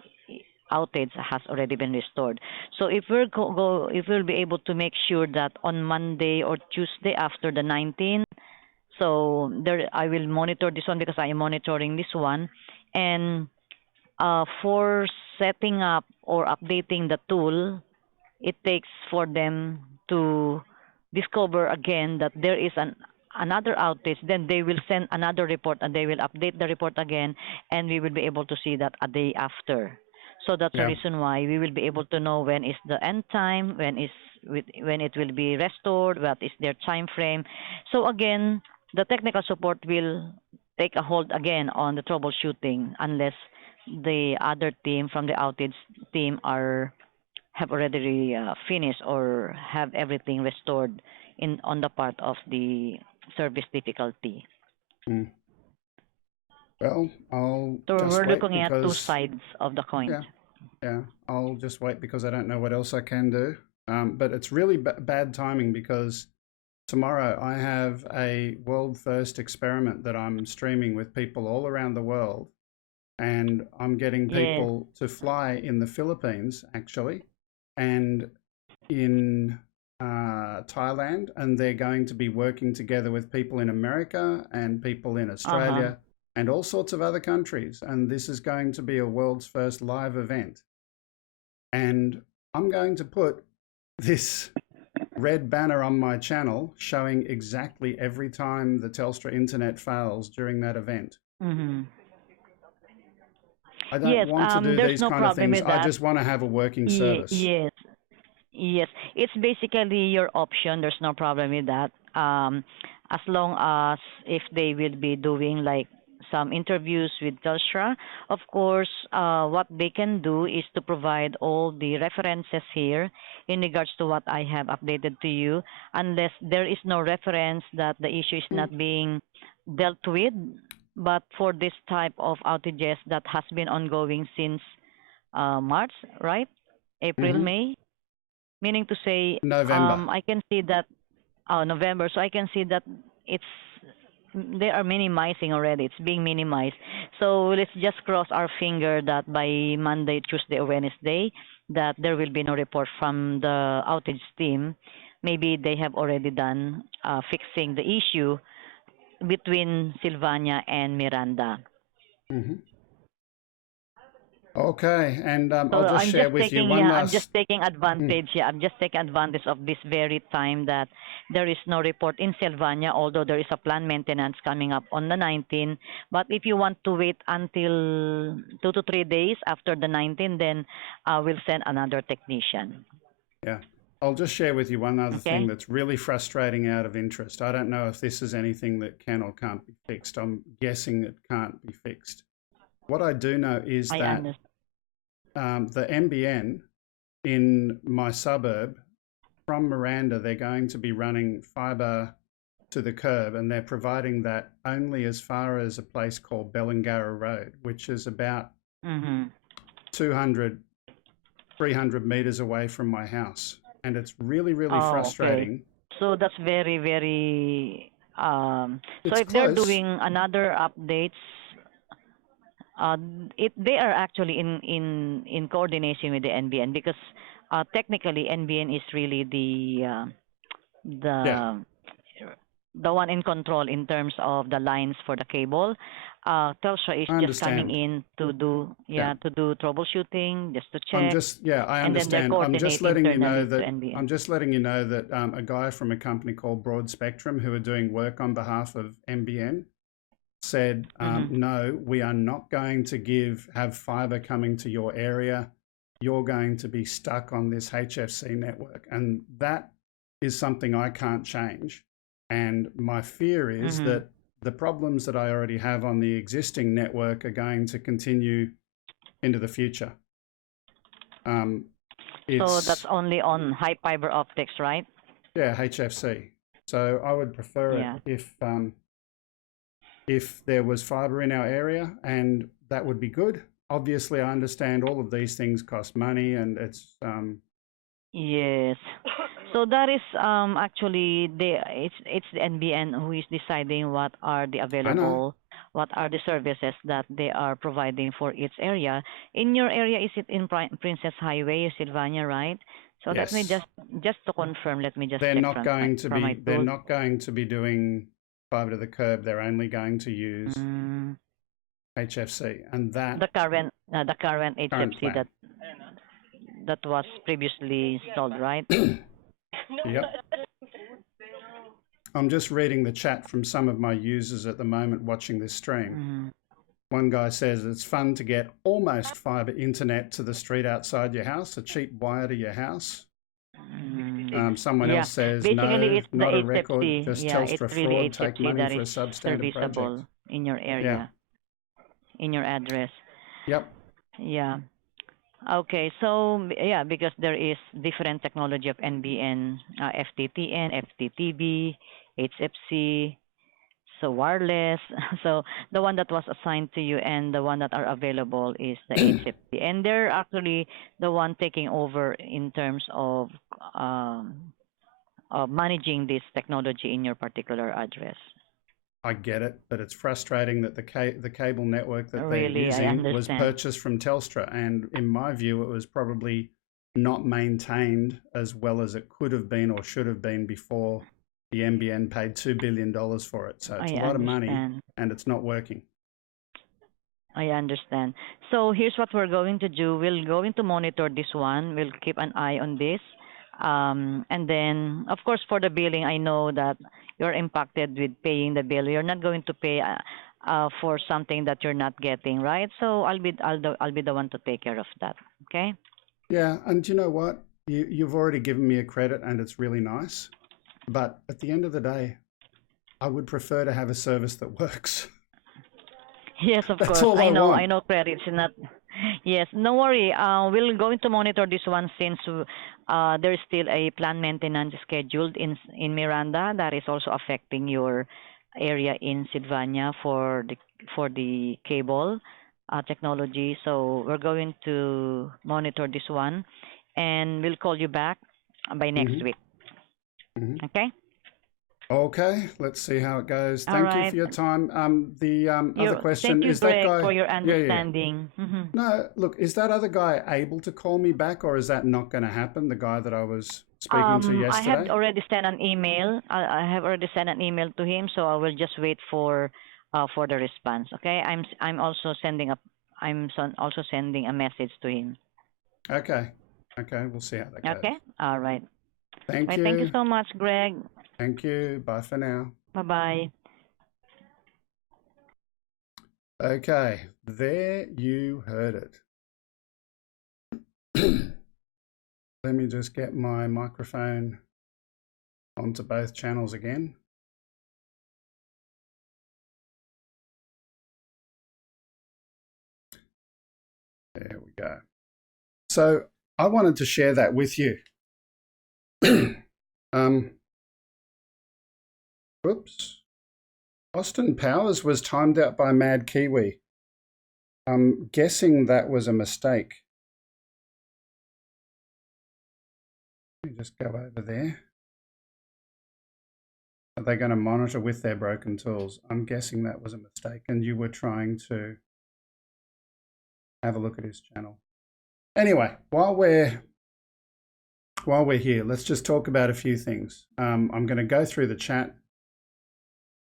outage has already been restored. So if if we'll be able to make sure that on Monday or Tuesday after the 19th, so there I will monitor this one because I am monitoring this one, and for setting up or updating the tool, it takes for them to discover again that there is another outage, then they will send another report and they will update the report again, and we will be able to see that a day after. So that's the Yeah. reason why we will be able to know when is the end time, when it will be restored, what is their time frame. So again, the technical support will take a hold again on the troubleshooting unless the other team from the outage team are have already finished or have everything restored in on the part of the service difficulty. Mm. Well, I'll So just we're wait looking at two because, sides of the coin. yeah, yeah, I'll just wait because I don't know what else I can do. But it's really bad timing because tomorrow I have a world first experiment that I'm streaming with people all around the world. And I'm getting Yes. people to fly in the Philippines, actually, and in Thailand. And they're going to be working together with people in America and people in Uh huh. Australia and all sorts of other countries. And this is going to be a world's first live event. And I'm going to put this red banner on my channel showing exactly every time the Telstra internet fails during that event. Mhm. I don't Yes. want to do There's these no kind of problem things. with I that. just want to have a working service. Yes. Yes, it's basically your option. There's no problem with that. As long as if they will be doing like some interviews with Telstra, of course, what they can do is to provide all the references here in regards to what I have updated to you, unless there is no reference that the issue is not being dealt with. But for this type of outages that has been ongoing since March, right? April, Hmm. May. Meaning to say, November. I can see that November, so I can see that it's they are minimizing already. It's being minimized. So let's just cross our finger that by Monday, Tuesday, or Wednesday, that there will be no report from the outage team. Maybe they have already done fixing the issue between Sylvania and Miranda. Mm-hmm. Okay, and So I'll just I'm share just with you taking, one yeah, I'm just last. taking Mm, advantage. Yeah, I'm just taking advantage of this very time that there is no report in Sylvania, although there is a planned maintenance coming up on the 19th. But if you want to wait until 2 to 3 days after the 19th, then we'll send another technician. yeah, I'll just share with you one other thing Okay? that's really frustrating out of interest. I don't know if this is anything that can or can't be fixed. I'm guessing it can't be fixed. What I do know is I that understand. the NBN in my suburb from Miranda, they're going to be running fibre to the curb, and they're providing that only as far as a place called Bellingarra Road, which is about Mm-hmm. 200, 300 meters away from my house. And it's really, really Oh, okay. frustrating. So that's very, very. So It's if they're close. doing another updates, uh, they are actually in coordination with the NBN because technically NBN is really Yeah, the the one in control in terms of the lines for the cable. Telstra is I just coming understand. in to do, Yeah. yeah, to do troubleshooting, just to check, Yeah, I and then they're understand. coordinate internally to I'm NBN. just letting you know that a guy from a company called Broad Spectrum who are doing work on behalf of NBN said, Mm-hmm. no, we are not going to have fiber coming to your area. You're going to be stuck on this HFC network. And that is something I can't change. And my fear is Mm-hmm. that the problems that I already have on the existing network are going to continue into the future. Um, So that's it's, only on high fiber optics, right? yeah, HFC. So I would prefer it Yeah. if there was fibre in our area, and that would be good. Obviously, I understand all of these things cost money, and it's Yes. So that is actually it's the NBN who is deciding what are the I know. available, what are the services that they are providing for its area. In your area, is it in Princess Highway, Sylvania, right? So let me Yes, just to confirm, let me just check from my they're tools. not going to be doing fibre to the curb. They're only going to use Mm, HFC, and that the current current HFC plan. that was previously installed, right? Yep. I'm just reading the chat from some of my users at the moment watching this stream. Mm-hmm. One guy says it's fun to get almost fibre internet to the street outside your house, a cheap wire to your house. Someone Yeah, else says, basically no, it's the not a record, HFC. just Yeah, it's Telstra really fraud, take HFC money that for is a substandard project. serviceable in your Yeah, area, in your address. yep. Yeah. Okay, so yeah, because there is different technology of NBN, FTTN, FTTB, HFC, so wireless. So the one that was assigned to you and the one that are available is the HFC, and they're actually the one taking over in terms um, of managing this technology in your particular address. I get it, but it's frustrating that the cable network that they're Really, I using was understand. purchased from Telstra, and in my view, it was probably not maintained as well as it could have been or should have been before the NBN paid $2 billion for it. So it's I a lot of money, understand. and it's not working. I understand. So here's what we're going to do. We're going to monitor this one. We'll keep an eye on this. And then, of course, for the billing, I know that you're impacted with paying the bill. You're not going to pay for something that you're not getting, right? So I'll be the one to take care of that. Okay? Yeah, and you know what? You've already given me a credit, and it's really nice. But at the end of the day, I would prefer to have a service that works. Yes, of That's course. all I I want. know credits not. Yes, no worry. We're going to monitor this one since there's still a planned maintenance scheduled in Miranda that is also affecting your area in Sylvania for the cable technology. So we're going to monitor this one, and we'll call you back by next Hmm. week. Hmm. Okay? Okay, let's see how it goes. All Thank you for right. your time. The other question, Thank you, is that Greg, guy? for your Yeah, yeah, yeah. understanding. No, look, is that other guy able to call me back, or is that not going to happen? The guy that I was speaking to I have yesterday? already sent an email. I have already sent an email to him, so I will just wait for the response. Okay. I'm also sending also sending a message to him. Okay. Okay, we'll see how that goes. Okay. All right. Thank Right. Thank you you. so much, Greg. Thank you. Bye for now. Bye bye. Okay, there you heard it. Let me just get my microphone onto both channels again. There we go. So I wanted to share that with you. Whoops. Austin Powers was timed out by Mad Kiwi. I'm guessing that was a mistake. Let me just go over there. Are they going to monitor with their broken tools? I'm guessing that was a mistake, and you were trying to have a look at his channel. Anyway, while we're here, let's just talk about a few things. I'm going to go through the chat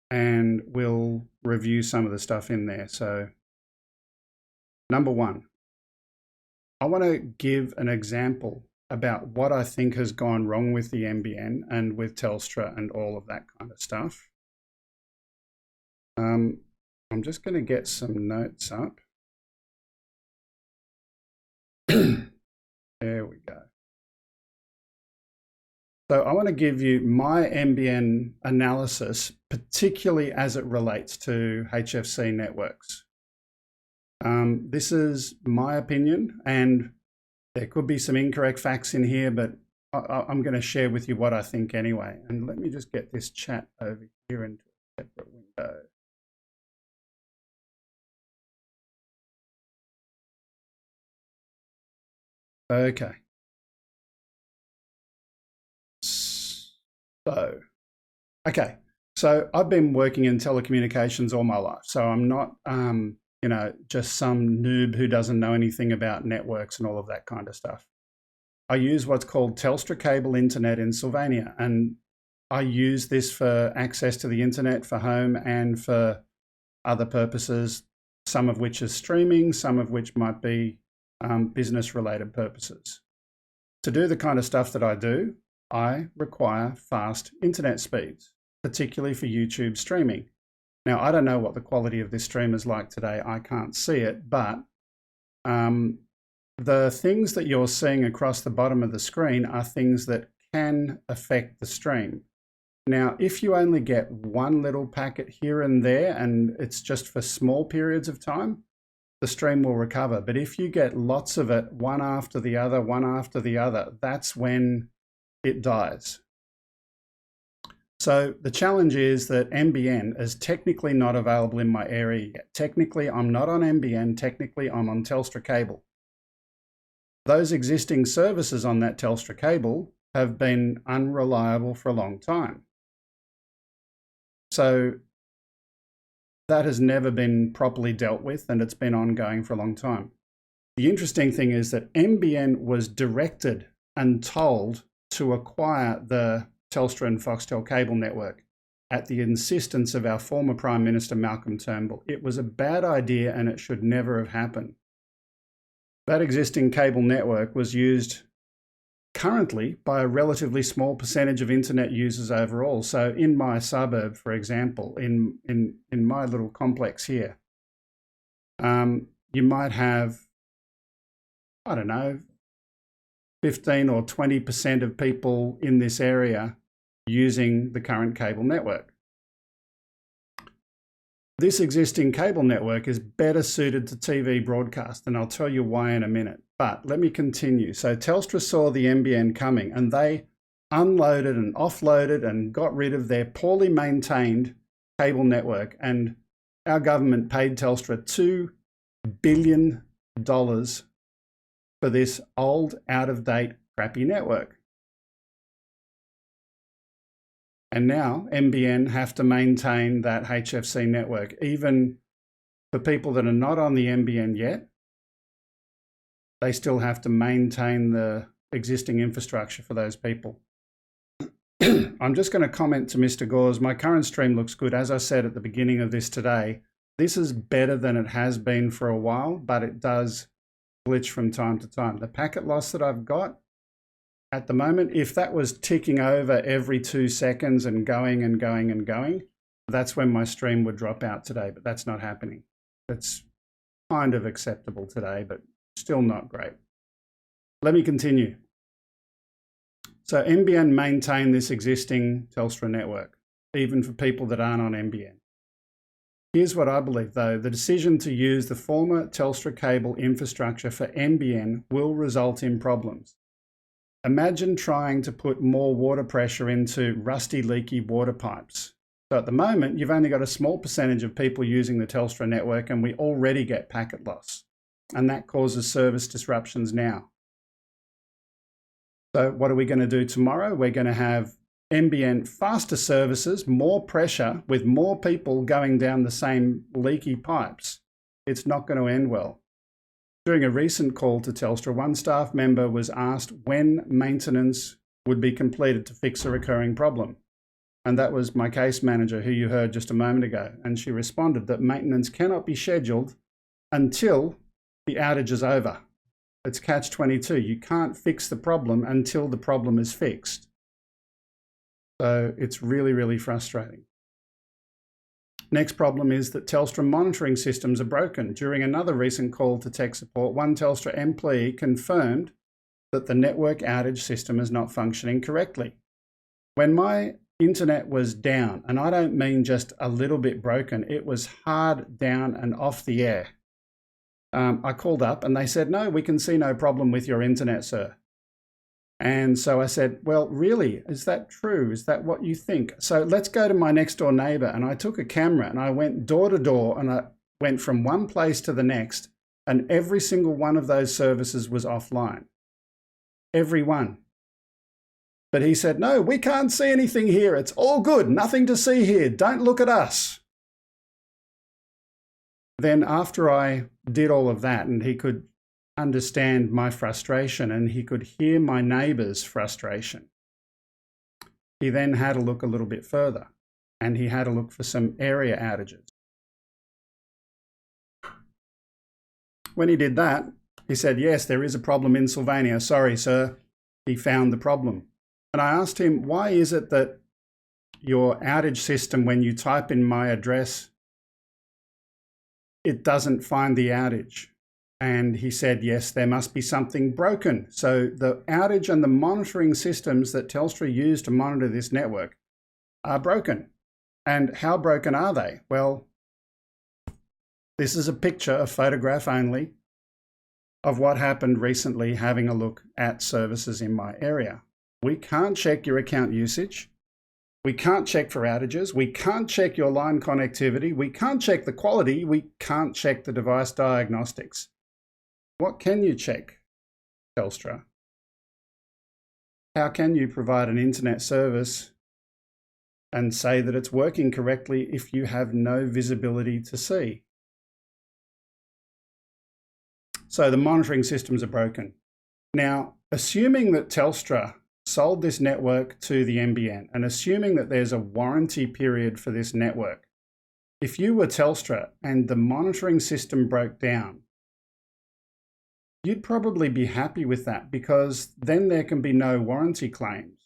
and we'll review some of the stuff in there. So, number one, I want to give an example about what I think has gone wrong with the NBN and with Telstra and all of that kind of stuff. I'm just going to get some notes up. There we go. So I want to give you my NBN analysis, particularly as it relates to HFC networks. This is my opinion, and there could be some incorrect facts in here, but I'm going to share with you what I think anyway. And let me just get this chat over here into a separate window. Okay. So I've been working in telecommunications all my life. So I'm not, just some noob who doesn't know anything about networks and all of that kind of stuff. I use what's called Telstra cable internet in Sylvania, and I use this for access to the internet for home and for other purposes, some of which is streaming, some of which might be business-related purposes. To do the kind of stuff that I do, I require fast internet speeds, particularly for YouTube streaming. Now, I don't know what the quality of this stream is like today. I can't see it, but the things that you're seeing across the bottom of the screen are things that can affect the stream. Now, if you only get one little packet here and there, and it's just for small periods of time, the stream will recover. But if you get lots of it, one after the other, that's when it dies. So the challenge is that NBN is technically not available in my area yet. Technically, I'm not on NBN. Technically, I'm on Telstra cable. Those existing services on that Telstra cable have been unreliable for a long time. So that has never been properly dealt with, and it's been ongoing for a long time. The interesting thing is that NBN was directed and told to acquire the Telstra and Foxtel cable network at the insistence of our former Prime Minister Malcolm Turnbull. It was a bad idea and it should never have happened. That existing cable network was used currently by a relatively small percentage of internet users overall. So in my suburb, for example, in my little complex here, you might have, 15 or 20% of people in this area using the current cable network. This existing cable network is better suited to TV broadcast, and I'll tell you why in a minute. But let me continue. So Telstra saw the NBN coming, and they unloaded and offloaded and got rid of their poorly maintained cable network, and our government paid Telstra $2 billion for this old, out-of-date, crappy network. And now NBN have to maintain that HFC network. Even for people that are not on the NBN yet, they still have to maintain the existing infrastructure for those people. I'm just going to comment to Mr. Gauze. My current stream looks good. As I said at the beginning of this today, this is better than it has been for a while, but it does glitch from time to time. The packet loss that I've got at the moment, if that was ticking over every 2 seconds and going and going and going, that's when my stream would drop out today, but that's not happening. It's kind of acceptable today, but still not great. Let me continue. So NBN maintain this existing Telstra network, even for people that aren't on NBN. Here's what I believe though, the decision to use the former Telstra cable infrastructure for NBN will result in problems. Imagine trying to put more water pressure into rusty, leaky water pipes. So at the moment, you've only got a small percentage of people using the Telstra network and we already get packet loss. And that causes service disruptions now. So what are we going to do tomorrow? We're going to have NBN faster services, more pressure with more people going down the same leaky pipes. It's not going to end well. During a recent call to Telstra, one staff member was asked when maintenance would be completed to fix a recurring problem. And that was my case manager, who you heard just a moment ago. And she responded that maintenance cannot be scheduled until the outage is over. It's catch-22. You can't fix the problem until the problem is fixed. So it's really, really frustrating. Next problem is that Telstra monitoring systems are broken. During another recent call to tech support, one Telstra employee confirmed that the network outage system is not functioning correctly. When my internet was down, and I don't mean just a little bit broken, it was hard down and off the air. I called up and they said, no, we can see no problem with your internet, sir. And so I said, well, really, is that true? Is that what you think? So let's go to my next door neighbor. And I took a camera and I went door to door and I went from one place to the next, and every single one of those services was offline. Every one. But he said, no, we can't see anything here. It's all good. Nothing to see here. Don't look at us. Then after I did all of that and he could understand my frustration and he could hear my neighbour's frustration, he then had a look a little bit further and he had a look for some area outages. When he did that, he said, yes, there is a problem in Sylvania. Sorry, sir. He found the problem. And I asked him, why is it that your outage system, when you type in my address, it doesn't find the outage? And he said, yes, there must be something broken. So the outage and the monitoring systems that Telstra use to monitor this network are broken. And how broken are they? Well, this is a picture, a photograph only, of what happened recently having a look at services in my area. We can't check your account usage. We can't check for outages. We can't check your line connectivity. We can't check the quality. We can't check the device diagnostics. What can you check, Telstra? How can you provide an internet service and say that it's working correctly if you have no visibility to see? So the monitoring systems are broken. Now, assuming that Telstra sold this network to the NBN and assuming that there's a warranty period for this network, if you were Telstra and the monitoring system broke down, you'd probably be happy with that because then there can be no warranty claims,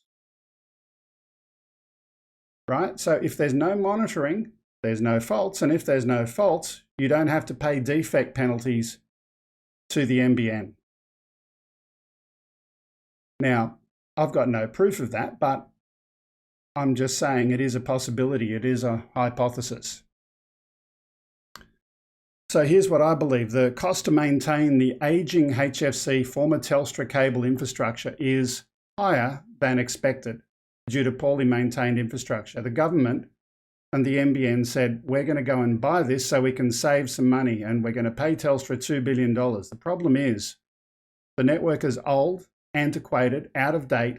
right? So if there's no monitoring, there's no faults. And if there's no faults, you don't have to pay defect penalties to the NBN. Now, I've got no proof of that, but I'm just saying it is a possibility. It is a hypothesis. So here's what I believe. The cost to maintain the aging HFC former Telstra cable infrastructure is higher than expected due to poorly maintained infrastructure. The government and the NBN said, we're going to go and buy this so we can save some money and we're going to pay Telstra $2 billion. The problem is the network is old, antiquated, out of date,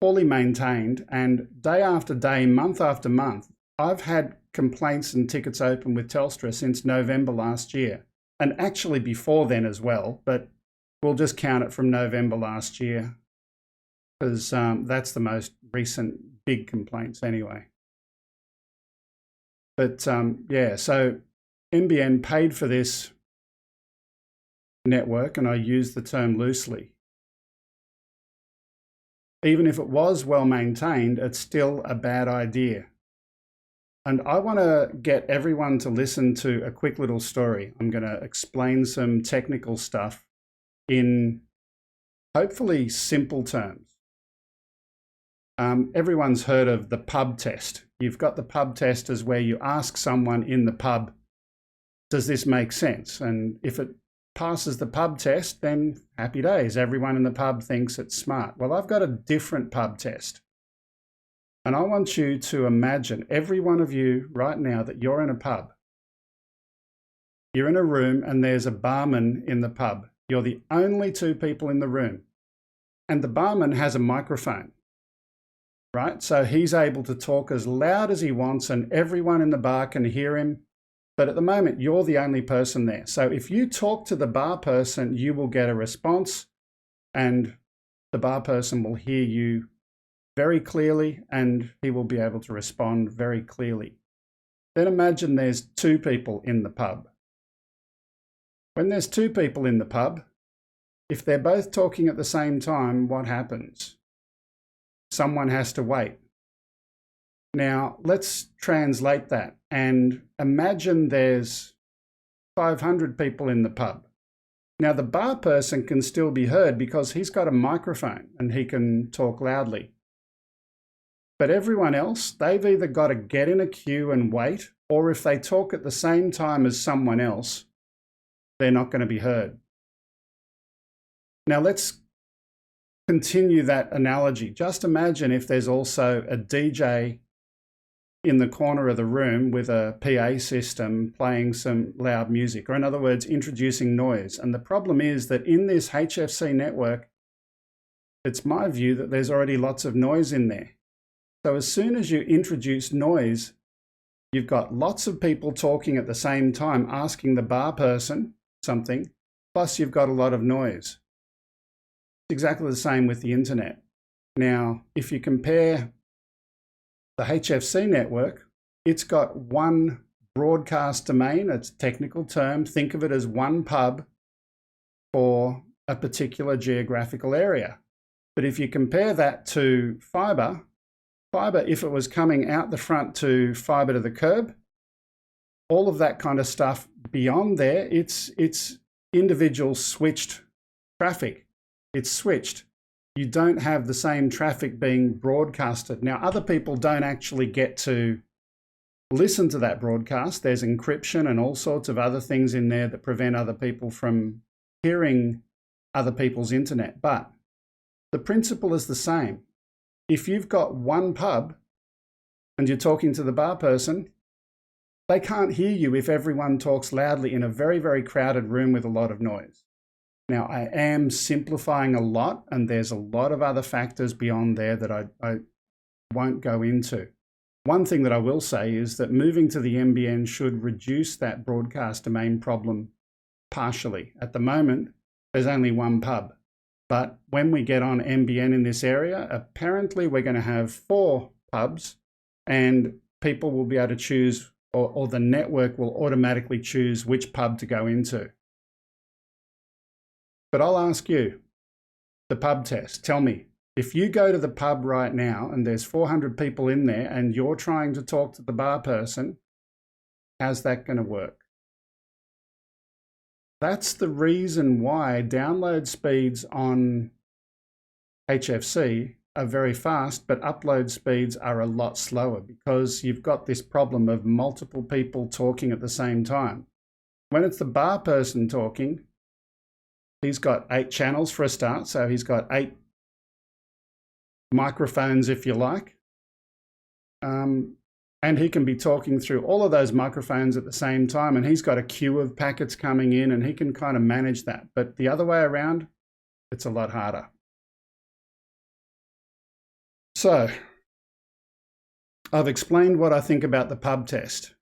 poorly maintained, and day after day, month after month, I've had complaints and tickets open with Telstra since November last year, and actually before then as well, but we'll just count it from November last year because that's the most recent big complaints anyway. But yeah, so NBN paid for this network, and I use the term loosely. Even if it was well maintained, it's still a bad idea. And I want to get everyone to listen to a quick little story. I'm going to explain some technical stuff in hopefully simple terms. Everyone's heard of the pub test. You've got the pub test as where you ask someone in the pub, does this make sense? And if it passes the pub test, then happy days. Everyone in the pub thinks it's smart. Well, I've got a different pub test. And I want you to imagine, every one of you right now, that you're in a pub. You're in a room and there's a barman in the pub. You're the only two people in the room. And the barman has a microphone, right? So he's able to talk as loud as he wants and everyone in the bar can hear him. But at the moment, you're the only person there. So if you talk to the bar person, you will get a response and the bar person will hear you very clearly and he will be able to respond very clearly. Then imagine there's two people in the pub. When there's two people in the pub, if they're both talking at the same time, what happens? Someone has to wait. Now, let's translate that and imagine there's 500 people in the pub. Now, the bar person can still be heard because he's got a microphone and he can talk loudly. But everyone else, they've either got to get in a queue and wait, or if they talk at the same time as someone else, they're not going to be heard. Now, let's continue that analogy. Just imagine if there's also a DJ in the corner of the room with a PA system playing some loud music, or in other words, introducing noise. And the problem is that in this HFC network, it's my view that there's already lots of noise in there. So as soon as you introduce noise, you've got lots of people talking at the same time, asking the bar person something, plus you've got a lot of noise. It's exactly the same with the internet. Now, if you compare the HFC network, it's got one broadcast domain. It's a technical term. Think of it as one pub for a particular geographical area. But if you compare that to fiber, if it was coming out the front to fiber to the curb, all of that kind of stuff beyond there, it's individual switched traffic. It's switched. You don't have the same traffic being broadcasted. Now, other people don't actually get to listen to that broadcast. There's encryption and all sorts of other things in there that prevent other people from hearing other people's internet. But the principle is the same. If you've got one pub and you're talking to the bar person, they can't hear you if everyone talks loudly in a very, very crowded room with a lot of noise. Now, I am simplifying a lot, and there's a lot of other factors beyond there that I won't go into. One thing that I will say is that moving to the NBN should reduce that broadcast domain problem partially. At the moment, there's only one pub. But when we get on NBN in this area, apparently we're going to have 4 pubs, and people will be able to choose, or the network will automatically choose which pub to go into. But I'll ask you, the pub test, tell me, if you go to the pub right now and there's 400 people in there and you're trying to talk to the bar person, how's that going to work? That's the reason why download speeds on HFC are very fast, but upload speeds are a lot slower because you've got this problem of multiple people talking at the same time. When it's the bar person talking, he's got 8 channels for a start, so he's got 8 microphones, if you like. And he can be talking through all of those microphones at the same time, and he's got a queue of packets coming in, and he can kind of manage that. But the other way around, it's a lot harder. So I've explained what I think about the pub test.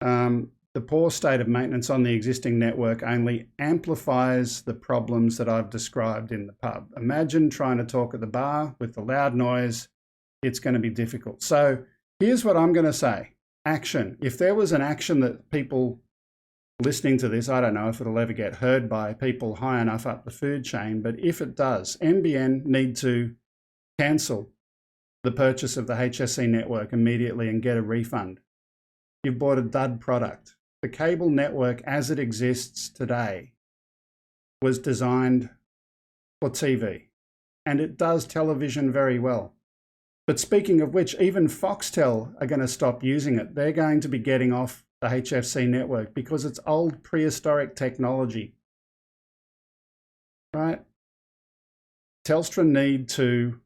The poor state of maintenance on the existing network only amplifies the problems that I've described in the pub. Imagine trying to talk at the bar with the loud noise. It's going to be difficult. So here's what I'm going to say. Action. If there was an action that people listening to this, I don't know if it'll ever get heard by people high enough up the food chain, but if it does, NBN need to cancel the purchase of the HSC network immediately and get a refund. You've bought a dud product. The cable network as it exists today was designed for TV, and it does television very well. But speaking of which, even Foxtel are going to stop using it. They're going to be getting off the HFC network because it's old prehistoric technology, right? Telstra need to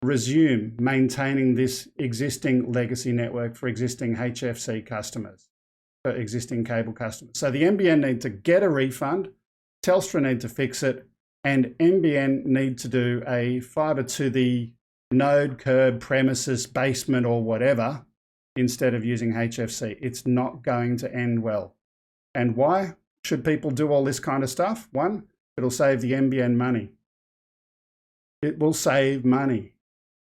resume maintaining this existing legacy network for existing HFC customers, for existing cable customers. So the NBN need to get a refund, Telstra need to fix it, and NBN need to do a fibre to the node, curb, premises, basement or whatever instead of using HFC. It's not going to end well. And why should people do all this kind of stuff? One, it'll save the NBN money. It will save money.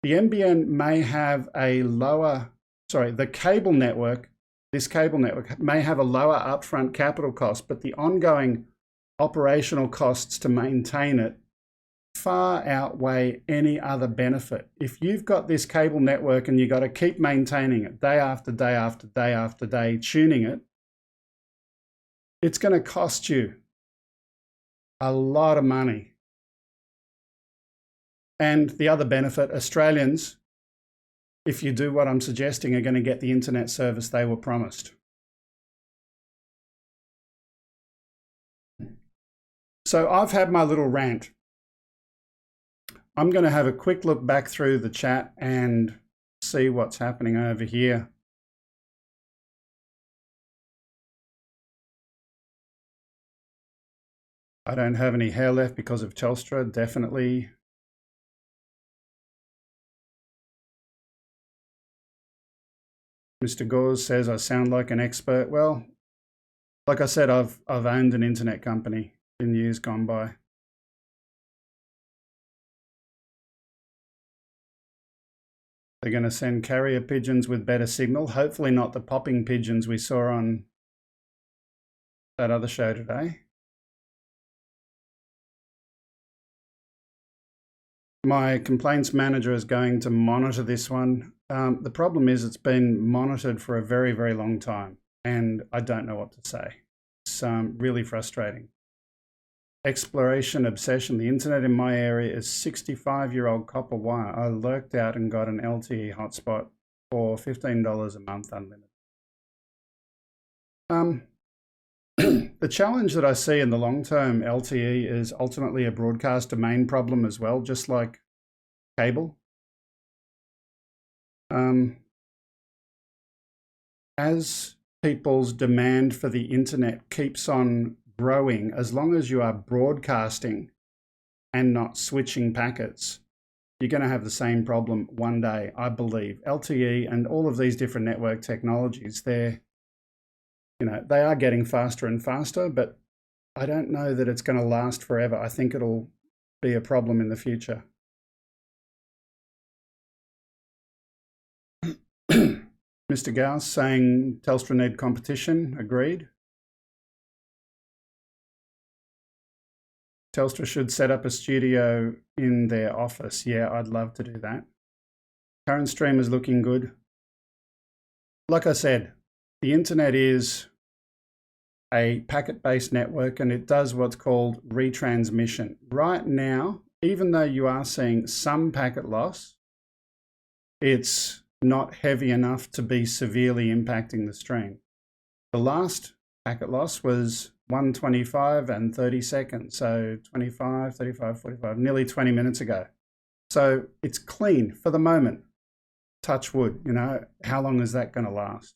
The NBN may have a lower, the cable network, this cable network may have a lower upfront capital cost, but the ongoing operational costs to maintain it far outweigh any other benefit. If you've got this cable network and you've got to keep maintaining it day after day after day after day, tuning it, it's going to cost you a lot of money. And the other benefit, Australians, if you do what I'm suggesting, are going to get the internet service they were promised. So I've had my little rant. I'm going to have a quick look back through the chat and see what's happening over here. I don't have any hair left because of Telstra, definitely. Mr. Gauze says I sound like an expert. Well, like I said, I've owned an internet company in years gone by. They're going to send carrier pigeons with better signal. Hopefully not the popping pigeons we saw on that other show today. My complaints manager is going to monitor this one. The problem is it's been monitored for a very, very long time, and I don't know what to say. It's really frustrating. Exploration obsession. The internet in my area is 65-year-old copper wire. I lurked out and got an LTE hotspot for $15 a month unlimited. The challenge that I see in the long term LTE is ultimately a broadcast domain problem as well, just like cable. As people's demand for the internet keeps on growing, as long as you are broadcasting and not switching packets, you're going to have the same problem one day, I believe. LTE and all of these different network technologies, they are getting faster and faster, but I don't know that it's going to last forever. I think it'll be a problem in the future. Mr. Gauss saying Telstra need competition, agreed. Telstra should set up a studio in their office. Yeah, I'd love to do that. Current stream is looking good. Like I said, the internet is a packet-based network and it does what's called retransmission. Right now, even though you are seeing some packet loss, it's not heavy enough to be severely impacting the stream. The last packet loss was 125 and 30 seconds, so 25, 35, 45, nearly 20 minutes ago. So it's clean for the moment. Touch wood, how long is that going to last?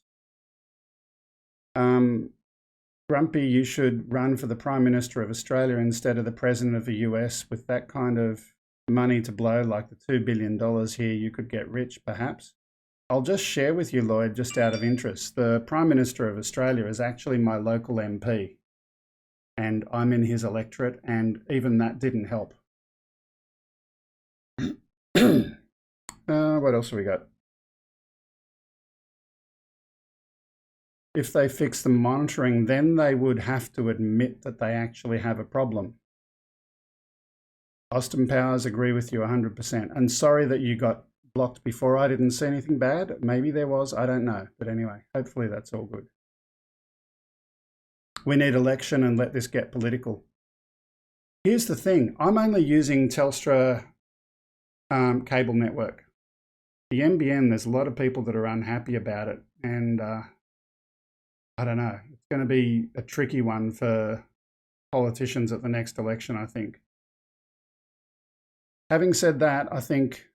Grumpy, you should run for the Prime Minister of Australia instead of the President of the US with that kind of money to blow, like the $2 billion here, you could get rich perhaps. I'll just share with you, Lloyd, just out of interest. The Prime Minister of Australia is actually my local MP, and I'm in his electorate, and even that didn't help. What else have we got? If they fix the monitoring, then they would have to admit that they actually have a problem. Austin Powers, agree with you 100%. And sorry that you got blocked before. I didn't see anything bad. Maybe there was, I don't know. But anyway, hopefully that's all good. We need election and let this get political. Here's the thing. I'm only using Telstra cable network. The NBN, there's a lot of people that are unhappy about it. And I don't know. It's going to be a tricky one for politicians at the next election, I think. Having said that, I think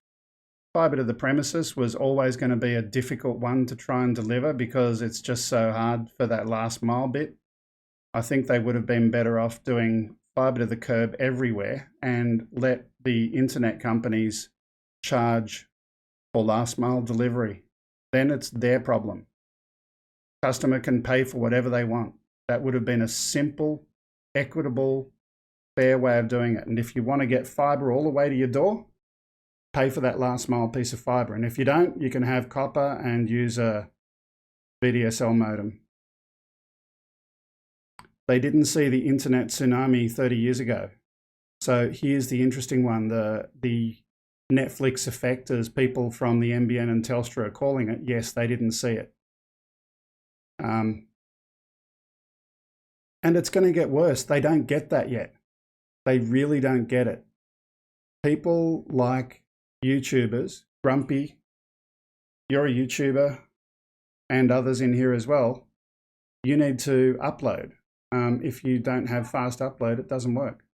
fibre to the premises was always going to be a difficult one to try and deliver because it's just so hard for that last mile bit. I think they would have been better off doing fibre to the curb everywhere and let the internet companies charge for last mile delivery. Then it's their problem. Customer can pay for whatever they want. That would have been a simple, equitable, fair way of doing it. And if you want to get fibre all the way to your door, pay for that last mile piece of fibre. And if you don't, you can have copper and use a VDSL modem. They didn't see the internet tsunami 30 years ago. So here's the interesting one, the Netflix effect, as people from the NBN and Telstra are calling it. Yes, they didn't see it. And it's going to get worse. They don't get that yet. They really don't get it. People like YouTubers, Grumpy, you're a YouTuber, and others in here as well, you need to upload. If you don't have fast upload, it doesn't work.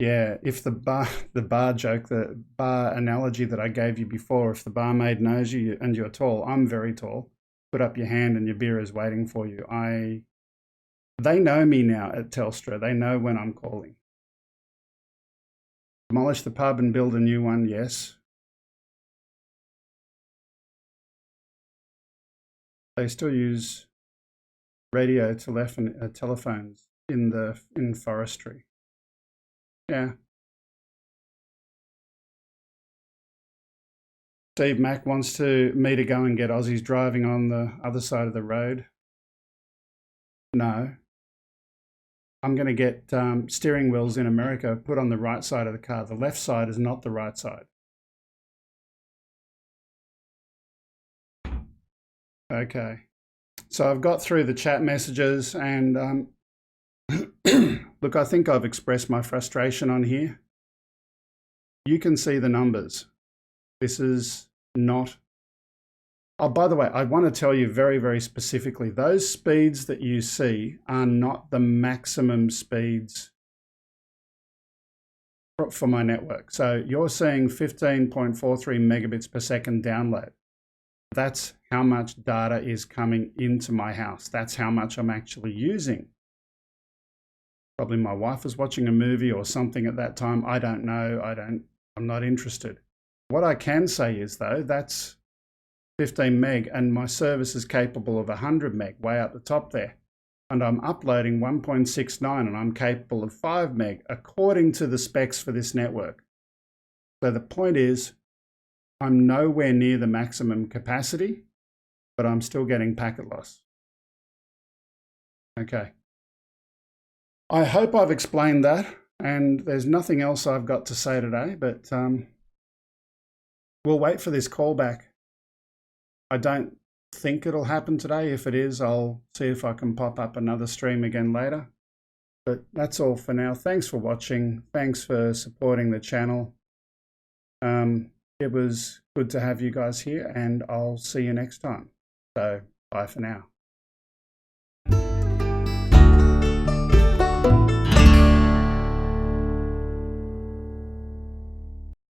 Yeah, if the bar joke, the bar analogy that I gave you before, if the barmaid knows you and you're tall, I'm very tall, put up your hand and your beer is waiting for you. They know me now at Telstra. They know when I'm calling. Demolish the pub and build a new one, yes. They still use radio telephones in forestry. Yeah. Steve Mack wants me to go and get Aussies driving on the other side of the road. No. I'm going to get steering wheels in America put on the right side of the car. The left side is not the right side. Okay. So I've got through the chat messages and look, I think I've expressed my frustration on here. You can see the numbers. This is not... Oh, by the way, I want to tell you very, very specifically, those speeds that you see are not the maximum speeds for my network. So you're seeing 15.43 megabits per second download. That's how much data is coming into my house. That's how much I'm actually using. Probably my wife was watching a movie or something at that time. I don't know. I'm not interested. What I can say is, though, that's 15 meg and my service is capable of 100 meg way up the top there. And I'm uploading 1.69 and I'm capable of 5 meg according to the specs for this network. So the point is, I'm nowhere near the maximum capacity, but I'm still getting packet loss. Okay. I hope I've explained that, and there's nothing else I've got to say today, but we'll wait for this call back. I don't think it'll happen today. If it is, I'll see if I can pop up another stream again later. But that's all for now. Thanks for watching. Thanks for supporting the channel. It was good to have you guys here, and I'll see you next time. So bye for now.